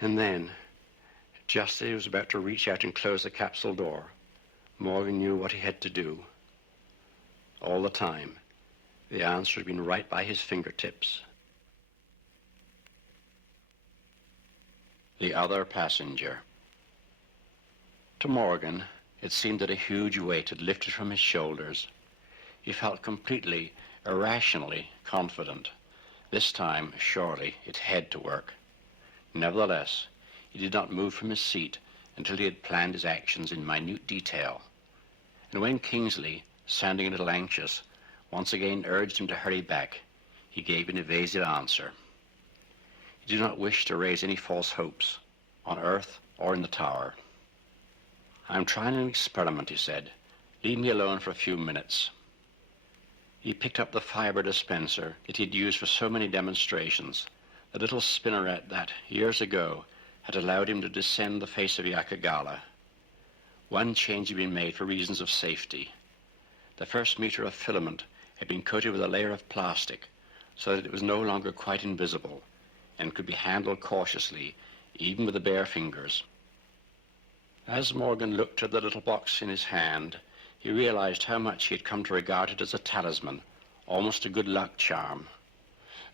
And then, just as he was about to reach out and close the capsule door, Morgan knew what he had to do. All the time, the answer had been right by his fingertips. The other passenger. To Morgan, it seemed that a huge weight had lifted from his shoulders. He felt completely, irrationally confident. This time, surely, it had to work. Nevertheless, he did not move from his seat until he had planned his actions in minute detail. And when Kingsley, sounding a little anxious, once again urged him to hurry back, he gave an evasive answer. He did not wish to raise any false hopes, on Earth or in the tower. "I'm trying an experiment," he said. "Leave me alone for a few minutes." He picked up the fiber dispenser that he had used for so many demonstrations, the little spinneret that, years ago, had allowed him to descend the face of Yakagala. One change had been made for reasons of safety. The first meter of filament had been coated with a layer of plastic so that it was no longer quite invisible and could be handled cautiously, even with the bare fingers. As Morgan looked at the little box in his hand, he realized how much he had come to regard it as a talisman, almost a good luck charm.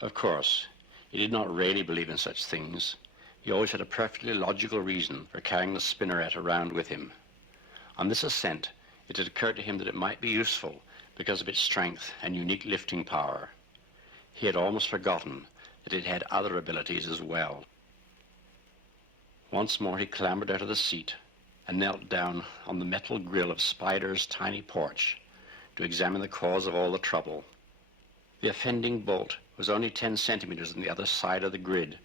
Of course, he did not really believe in such things. He always had a perfectly logical reason for carrying the spinneret around with him. On this ascent, it had occurred to him that it might be useful because of its strength and unique lifting power. He had almost forgotten that it had other abilities as well. Once more he clambered out of the seat and knelt down on the metal grill of Spider's tiny porch to examine the cause of all the trouble. The offending bolt was only 10 centimeters on the other side of the grid,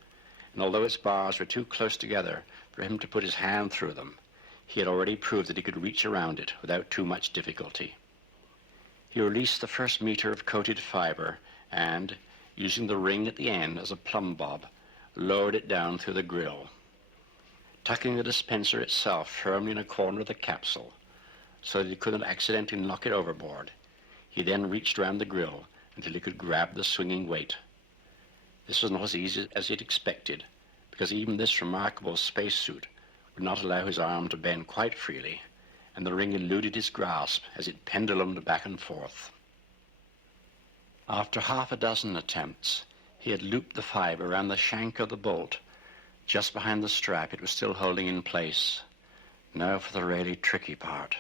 and although its bars were too close together for him to put his hand through them, he had already proved that he could reach around it without too much difficulty. He released the first meter of coated fiber and, using the ring at the end as a plumb bob, lowered it down through the grill. Tucking the dispenser itself firmly in a corner of the capsule so that he couldn't accidentally knock it overboard, he then reached around the grill until he could grab the swinging weight. This was not as easy as he had expected, because even this remarkable spacesuit would not allow his arm to bend quite freely, and the ring eluded his grasp as it pendulumed back and forth. After half a dozen attempts, he had looped the fiber around the shank of the bolt. Just behind the strap it was still holding in place. Now for the really tricky part.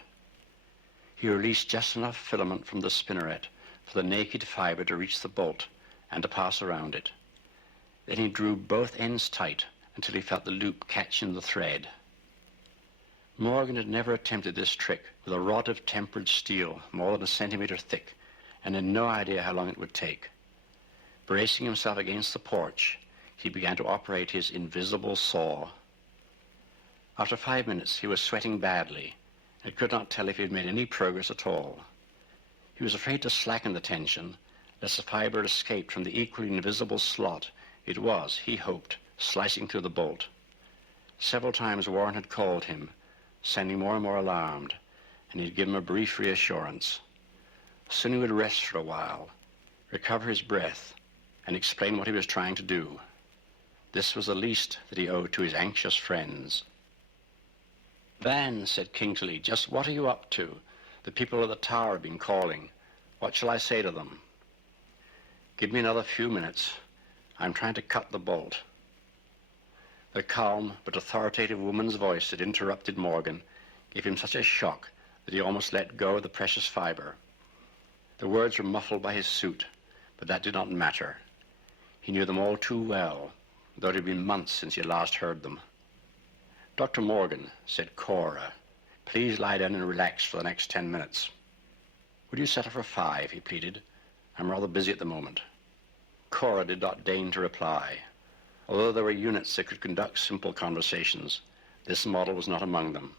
He released just enough filament from the spinneret for the naked fiber to reach the bolt and to pass around it. Then he drew both ends tight until he felt the loop catch in the thread. Morgan had never attempted this trick with a rod of tempered steel more than a centimeter thick, and had no idea how long it would take. Bracing himself against the porch, he began to operate his invisible saw. After 5 minutes, he was sweating badly and could not tell if he had made any progress at all. He was afraid to slacken the tension, lest the fiber escaped from the equally invisible slot it was, he hoped, slicing through the bolt. Several times Warren had called him, sounding more and more alarmed, and he'd given him a brief reassurance. Soon he would rest for a while, recover his breath, and explain what he was trying to do. This was the least that he owed to his anxious friends. "Van," said Kingsley, "just what are you up to? The people at the tower have been calling. What shall I say to them?" "Give me another few minutes. I'm trying to cut the bolt." The calm but authoritative woman's voice that interrupted Morgan gave him such a shock that he almost let go of the precious fiber. The words were muffled by his suit, but that did not matter. He knew them all too well, though it had been months since he had last heard them. "Dr. Morgan," said Cora, "please lie down and relax for the next 10 minutes. "Would you settle for 5, he pleaded. "I'm rather busy at the moment." Cora did not deign to reply. Although there were units that could conduct simple conversations, this model was not among them.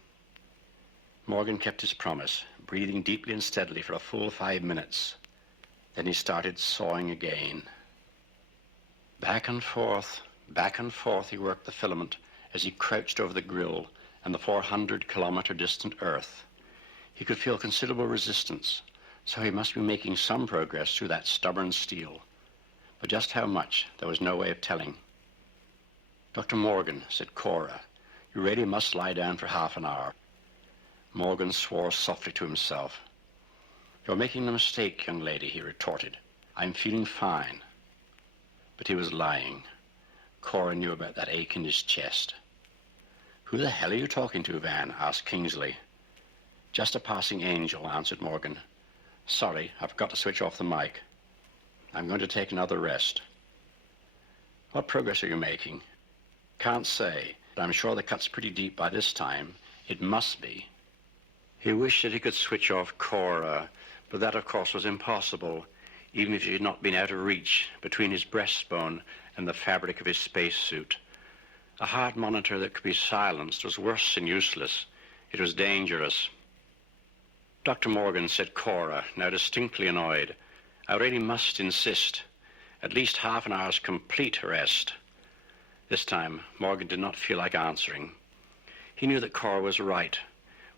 Morgan kept his promise, breathing deeply and steadily for a full 5 minutes. Then he started sawing again. Back and forth he worked the filament as he crouched over the grill and the 400-kilometer distant Earth. He could feel considerable resistance, so he must be making some progress through that stubborn steel. But just how much, there was no way of telling. "Dr. Morgan," said Cora, "you really must lie down for half an hour." Morgan swore softly to himself. "You're making a mistake, young lady," he retorted. "I'm feeling fine." But he was lying. Cora knew about that ache in his chest. "Who the hell are you talking to, Van?" asked Kingsley. "Just a passing angel," answered Morgan. "Sorry, I forgot to switch off the mic. I'm going to take another rest." "What progress are you making?" "Can't say, but I'm sure the cut's pretty deep by this time. It must be." He wished that he could switch off Cora, but that, of course, was impossible, even if she had not been out of reach between his breastbone and the fabric of his spacesuit. A heart monitor that could be silenced was worse than useless. It was dangerous. Dr. Morgan said Cora, now distinctly annoyed. "I really must insist. At least half an hour's complete rest." This time, Morgan did not feel like answering. He knew that Cora was right,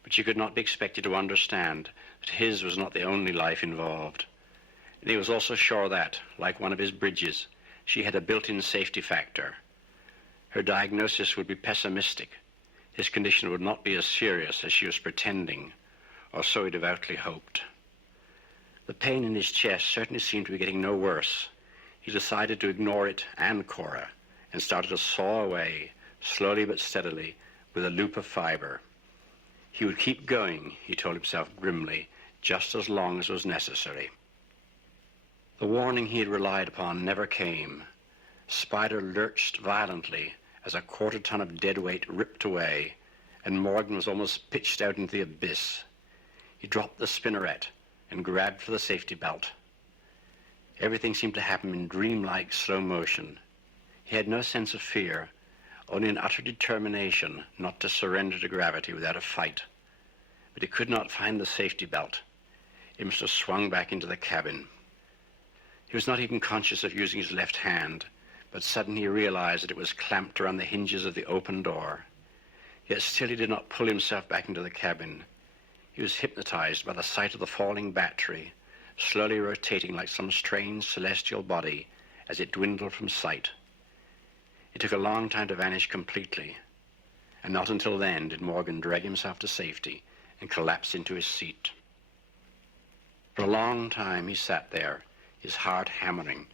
but she could not be expected to understand that his was not the only life involved. And he was also sure that, like one of his bridges, she had a built-in safety factor. Her diagnosis would be pessimistic. His condition would not be as serious as she was pretending, or so he devoutly hoped. The pain in his chest certainly seemed to be getting no worse. He decided to ignore it and Cora, and started to saw away, slowly but steadily, with a loop of fiber. He would keep going, he told himself grimly, just as long as was necessary. The warning he had relied upon never came. Spider lurched violently as a quarter-ton of deadweight ripped away, and Morgan was almost pitched out into the abyss. He dropped the spinneret and grabbed for the safety belt. Everything seemed to happen in dreamlike slow motion. He had no sense of fear, only an utter determination not to surrender to gravity without a fight. But he could not find the safety belt. It must have swung back into the cabin. He was not even conscious of using his left hand, but suddenly he realized that it was clamped around the hinges of the open door. Yet still he did not pull himself back into the cabin. He was hypnotized by the sight of the falling battery, slowly rotating like some strange celestial body as it dwindled from sight. It took a long time to vanish completely, and not until then did Morgan drag himself to safety and collapse into his seat. For a long time he sat there, his heart hammering,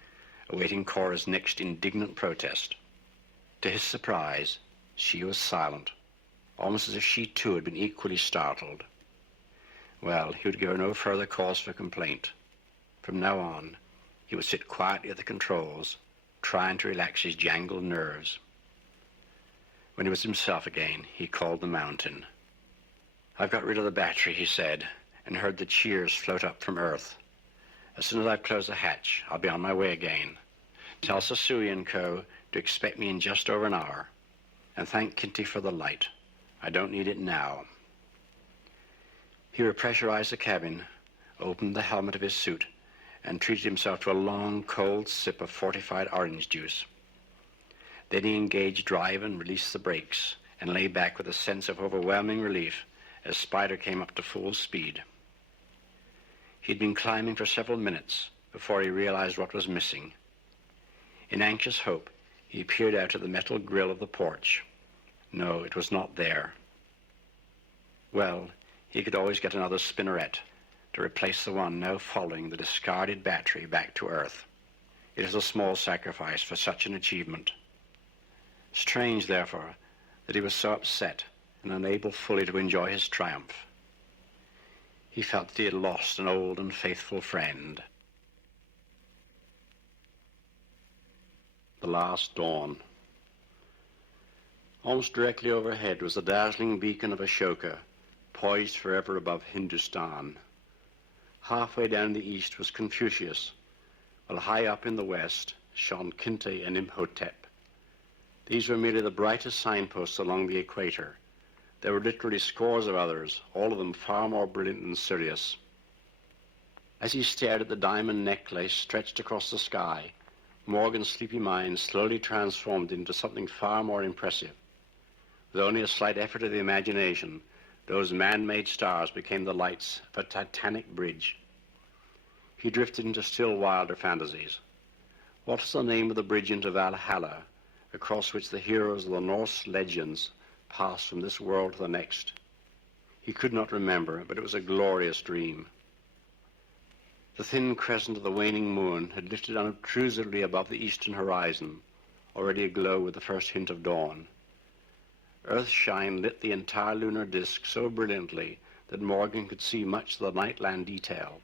awaiting Cora's next indignant protest. To his surprise, she was silent, almost as if she too had been equally startled. Well, he would give her no further cause for complaint. From now on, he would sit quietly at the controls, trying to relax his jangled nerves. When he was himself again, he called the mountain. "I've got rid of the battery," he said, and heard the cheers float up from Earth. "As soon as I've closed the hatch, I'll be on my way again. Tell Sasui and Co. to expect me in just over an hour. And thank Kinty for the light. I don't need it now." He repressurized the cabin, opened the helmet of his suit, and treated himself to a long, cold sip of fortified orange juice. Then he engaged drive and released the brakes, and lay back with a sense of overwhelming relief as Spider came up to full speed. He'd been climbing for several minutes before he realized what was missing. In anxious hope, he peered out at the metal grill of the porch. No, it was not there. Well, he could always get another spinneret to replace the one now following the discarded battery back to Earth. It is a small sacrifice for such an achievement. Strange, therefore, that he was so upset and unable fully to enjoy his triumph. He felt that he had lost an old and faithful friend. The last dawn. Almost directly overhead was the dazzling beacon of Ashoka, poised forever above Hindustan. Halfway down the east was Confucius, while high up in the west shone Kinte and Imhotep. These were merely the brightest signposts along the equator. There were literally scores of others, all of them far more brilliant than Sirius. As he stared at the diamond necklace stretched across the sky, Morgan's sleepy mind slowly transformed into something far more impressive. With only a slight effort of the imagination, those man-made stars became the lights of a titanic bridge. He drifted into still wilder fantasies. What was the name of the bridge into Valhalla, across which the heroes of the Norse legends passed from this world to the next? He could not remember, but it was a glorious dream. The thin crescent of the waning moon had lifted unobtrusively above the eastern horizon, already aglow with the first hint of dawn. Earthshine lit the entire lunar disk so brilliantly that Morgan could see much of the nightland detail.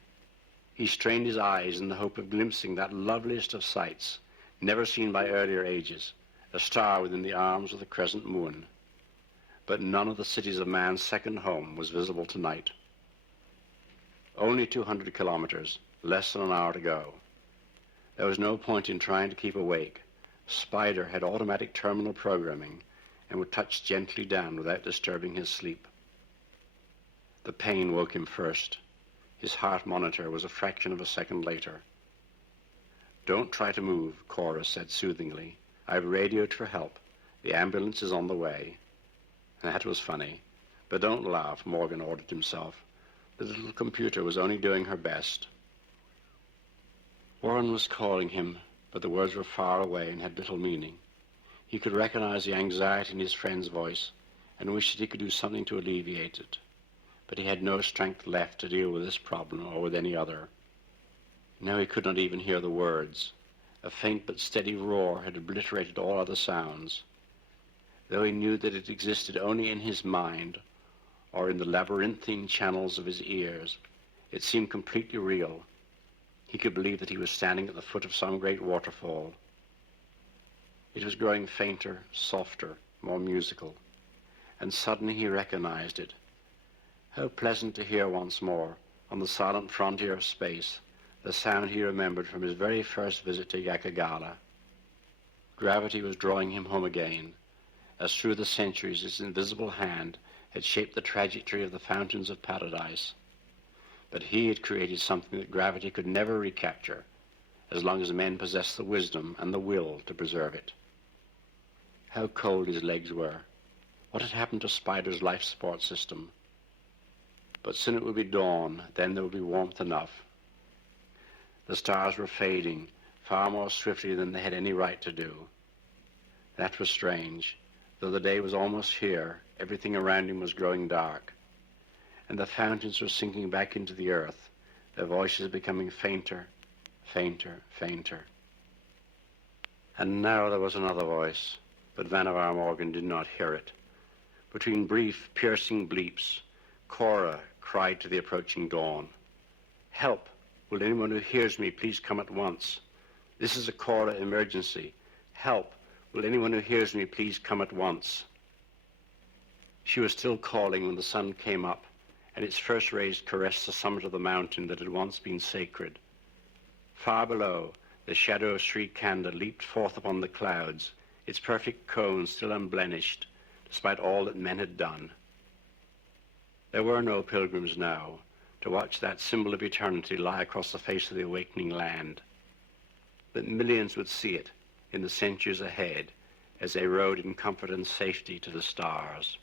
He strained his eyes in the hope of glimpsing that loveliest of sights, never seen by earlier ages, a star within the arms of the crescent moon. But none of the cities of man's second home was visible tonight. Only 200 kilometers, less than an hour to go. There was no point in trying to keep awake. Spider had automatic terminal programming and would touch gently down without disturbing his sleep. The pain woke him first. His heart monitor was a fraction of a second later. "Don't try to move," Cora said soothingly. "I've radioed for help. The ambulance is on the way." That was funny. But don't laugh, Morgan ordered himself. The little computer was only doing her best. Warren was calling him, but the words were far away and had little meaning. He could recognize the anxiety in his friend's voice and wished that he could do something to alleviate it. But he had no strength left to deal with this problem or with any other. Now he could not even hear the words. A faint but steady roar had obliterated all other sounds. Though he knew that it existed only in his mind or in the labyrinthine channels of his ears, it seemed completely real. He could believe that he was standing at the foot of some great waterfall. It was growing fainter, softer, more musical, and suddenly he recognized it. How pleasant to hear once more, on the silent frontier of space, the sound he remembered from his very first visit to Yakagala. Gravity was drawing him home again, as through the centuries its invisible hand had shaped the trajectory of the fountains of paradise. But he had created something that gravity could never recapture, as long as men possessed the wisdom and the will to preserve it. How cold his legs were. What had happened to Spider's life support system? But soon it would be dawn, then there would be warmth enough. The stars were fading, far more swiftly than they had any right to do. That was strange. Though the day was almost here, everything around him was growing dark, and the fountains were sinking back into the earth, their voices becoming fainter, fainter, fainter. And now there was another voice, but Vannevar Morgan did not hear it. Between brief, piercing bleeps, Cora cried to the approaching dawn. "Help! Will anyone who hears me please come at once? This is a Cora emergency. Help! Will anyone who hears me please come at once?" She was still calling when the sun came up, and its first rays caressed the summit of the mountain that had once been sacred. Far below, the shadow of Sri Khanda leaped forth upon the clouds, its perfect cone still unblemished, despite all that men had done. There were no pilgrims now to watch that symbol of eternity lie across the face of the awakening land. But millions would see it in the centuries ahead as they rode in comfort and safety to the stars.